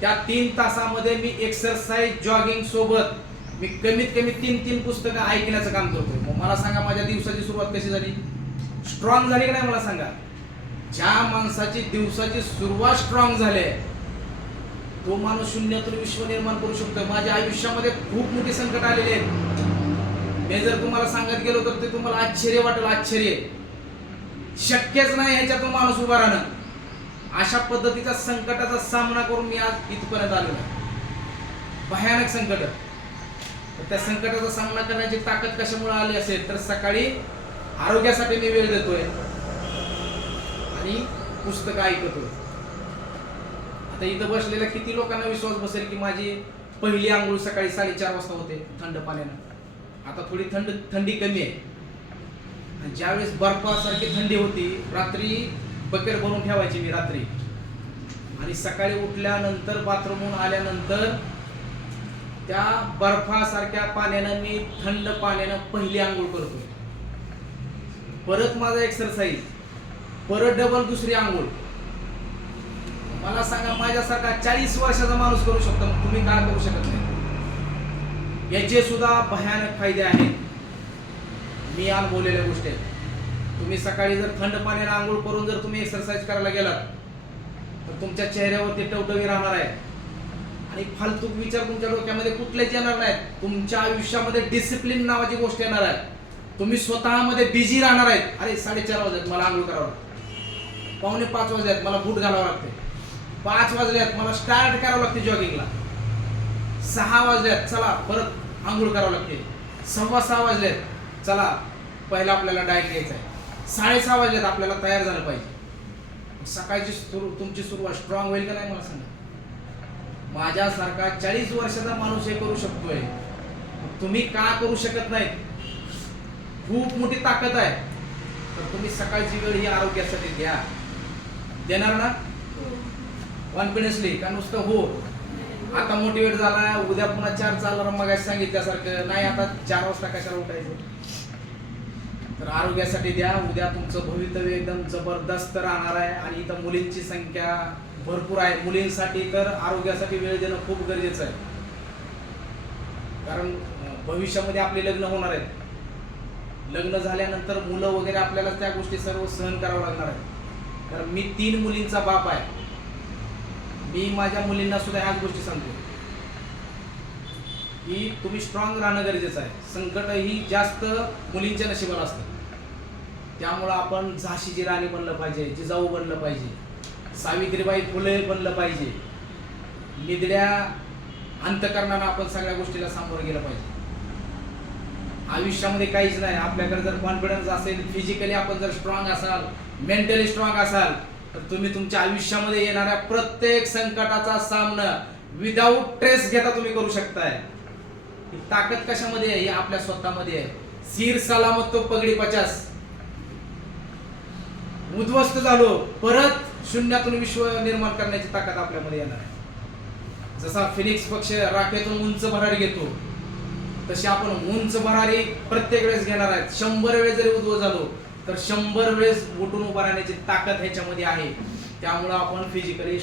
त्या 3 तासामध्ये मी एक्सरसाइज, जॉगिंग सोबत मी कमीत कमी 3 पुस्तकं ऐकण्याचं काम करतोय. मग मला सांगा माझ्या दिवसाची सुरुवात कशी झाली? स्ट्रॉंग झाली की नाही? मला सांगा. ज्या माणसाची दिवसाची सुरुवात स्ट्रॉंग झाली तो माणूस शून्यातून विश्व निर्माण करू शकतो. माझ्या आयुष्यामध्ये खूप मोठी संकट आलेले आहेत. मी जर तुम्हाला सांगत गेलो तर ते तुम्हाला आश्चर्य वाटेल. आश्चर्य, शक्यच नाही ह्याच्यातून माणूस उभा राहणं. अशा पद्धतीचा संकटाचा सामना करून मी आज इथपर्यंत आलेलो आहे. भयानक संकट. त्या संकटाचा सामना करण्याची ताकद कशामुळे आली असेल तर सकाळी आरोग्यासाठी मी वेळ देतोय आणि पुस्तकं ऐकतोय. आता इथं बसलेल्या किती लोकांना विश्वास बसेल की माझी पहिली आंघोळ सकाळी 4:30 वाजता होते थंड पाण्यानं. आता थोडी थंडी कमी आहे. आणि ज्यावेळेस बर्फासारखी थंडी होती, रात्री बकेट भरून ठेवायची मी रात्री. आणि सकाळी उठल्यानंतर बाथरूमहून आल्यानंतर त्या बर्फासारख्या पाण्यानं मी थंड पाण्यानं पहिली आंघोळ करतोय. परत माझा एक्सरसाइज, परत डबल दुसरी आंघोळ. मला सांगा माझ्यासारखा 40 वर्षाचा माणूस करू शकतो, मग तुम्ही काय करू शकत नाही? याचे सुद्धा भयानक फायदे आहेत. मी अनुभवलेल्या गोष्टी आहेत. तुम्ही सकाळी जर थंड पाण्याने आंघोळ करून जर तुम्ही एक्सरसाइज करायला गेलात तर तुमच्या चेहऱ्यावरती टवटवी राहणार आहे आणि फालतू विचार तुमच्या डोक्यामध्ये कुठलेच येणार नाहीत. तुमच्या आयुष्यामध्ये डिसिप्लिन नावाची गोष्ट येणार आहे. तुम्ही स्वतःमध्ये बिझी राहणार आहेत. अरे 4:30 वाजलेत, मला आंघोळ करावं लागतं. 4:45 वाजलेत, मला बूट घालावं लागते. 5 वाजलेत, मला स्टार्ट करावं लागते जॉगिंगला. 6 वाजलेत, चला परत आंघोळ करावं लागते. 6:15 वाजलेत, चला पहिला आपल्याला डाएट घ्यायचा आहे. 6:30 वाजलेत, आपल्याला तयार झालं पाहिजे. सकाळची तुमची सुरुवात स्ट्रॉंग होईल का नाही मला सांगा. माझ्यासारखा 40 वर्षाचा माणूस हे करू शकतोय, तुम्ही का करू शकत नाही? खूप मोठी ताकद आहे. तर तुम्ही सकाळची वेळ ही आरोग्यासाठी द्या. देणार ना? कॉन्फिडन्सली का नुसतं हो आता मोटिवेट झाला, उद्या पुन्हा 4चा अलार्म मगाशी सांगितल्यासारखं नाही, आता 4 वाजता कशाला उठायचं? तर आरोग्यासाठी द्या. उद्या तुमचं भवितव्य एकदम जबरदस्त राहणार आहे. आणि इथं मुलींची संख्या भरपूर आहे. मुलींसाठी तर आरोग्यासाठी वेळ देणं खूप गरजेचं आहे. कारण भविष्यामध्ये आपले लग्न होणार आहेत. लग्न झाल्यानंतर मुलं वगैरे आपल्याला त्या गोष्टी सर्व सहन करावं लागणार आहेत. कारण मी 3 मुलींचा बाप आहे. मी माझ्या मुलींना सुद्धा ह्याच गोष्टी सांगतो की तुम्ही स्ट्रॉंग राहणं गरजेचं आहे. संकट ही जास्त मुलींच्या नशिबाला असतं. त्यामुळं आपण झाशीची राणी बनलं पाहिजे, जिजाऊ बनलं पाहिजे, सावित्रीबाई फुले बनलं पाहिजे. निधड्या अंतकरणानं आपण सगळ्या गोष्टीला सामोरं गेलं पाहिजे. आयुष्यामध्ये काहीच नाही. आपल्याकडे जर कॉन्फिडन्स असेल, फिजिकली आपण जर स्ट्रॉंग असाल, मेंटली स्ट्रॉंग असाल, तर तुम्ही तुमच्या आयुष्यामध्ये येणाऱ्या प्रत्येक संकटाचा सामना विदाऊट स्ट्रेस घेता तुम्ही करू शकताय. ही ताकद कशामध्ये आहे? ही आपल्या स्वतःमध्ये आहे. सिर सलामत तो पगडी 50. उद्ध्वस्त झालो, परत शून्यातून विश्व निर्माण करण्याची ताकद आपल्यामध्ये येणार आहे. जसा फिनिक्स पक्ष राखेतून उंच भरारी घेतो, तशी आपण उंच भरारी प्रत्येक वेळेस घेणार आहेत. 100 वेळेस जरी उद्ध्वस्त झालो तर 100 वेळेस उठून उभा राहण्याची ताकद ह्याच्यामध्ये आहे. त्यामुळं आपण फिजिकली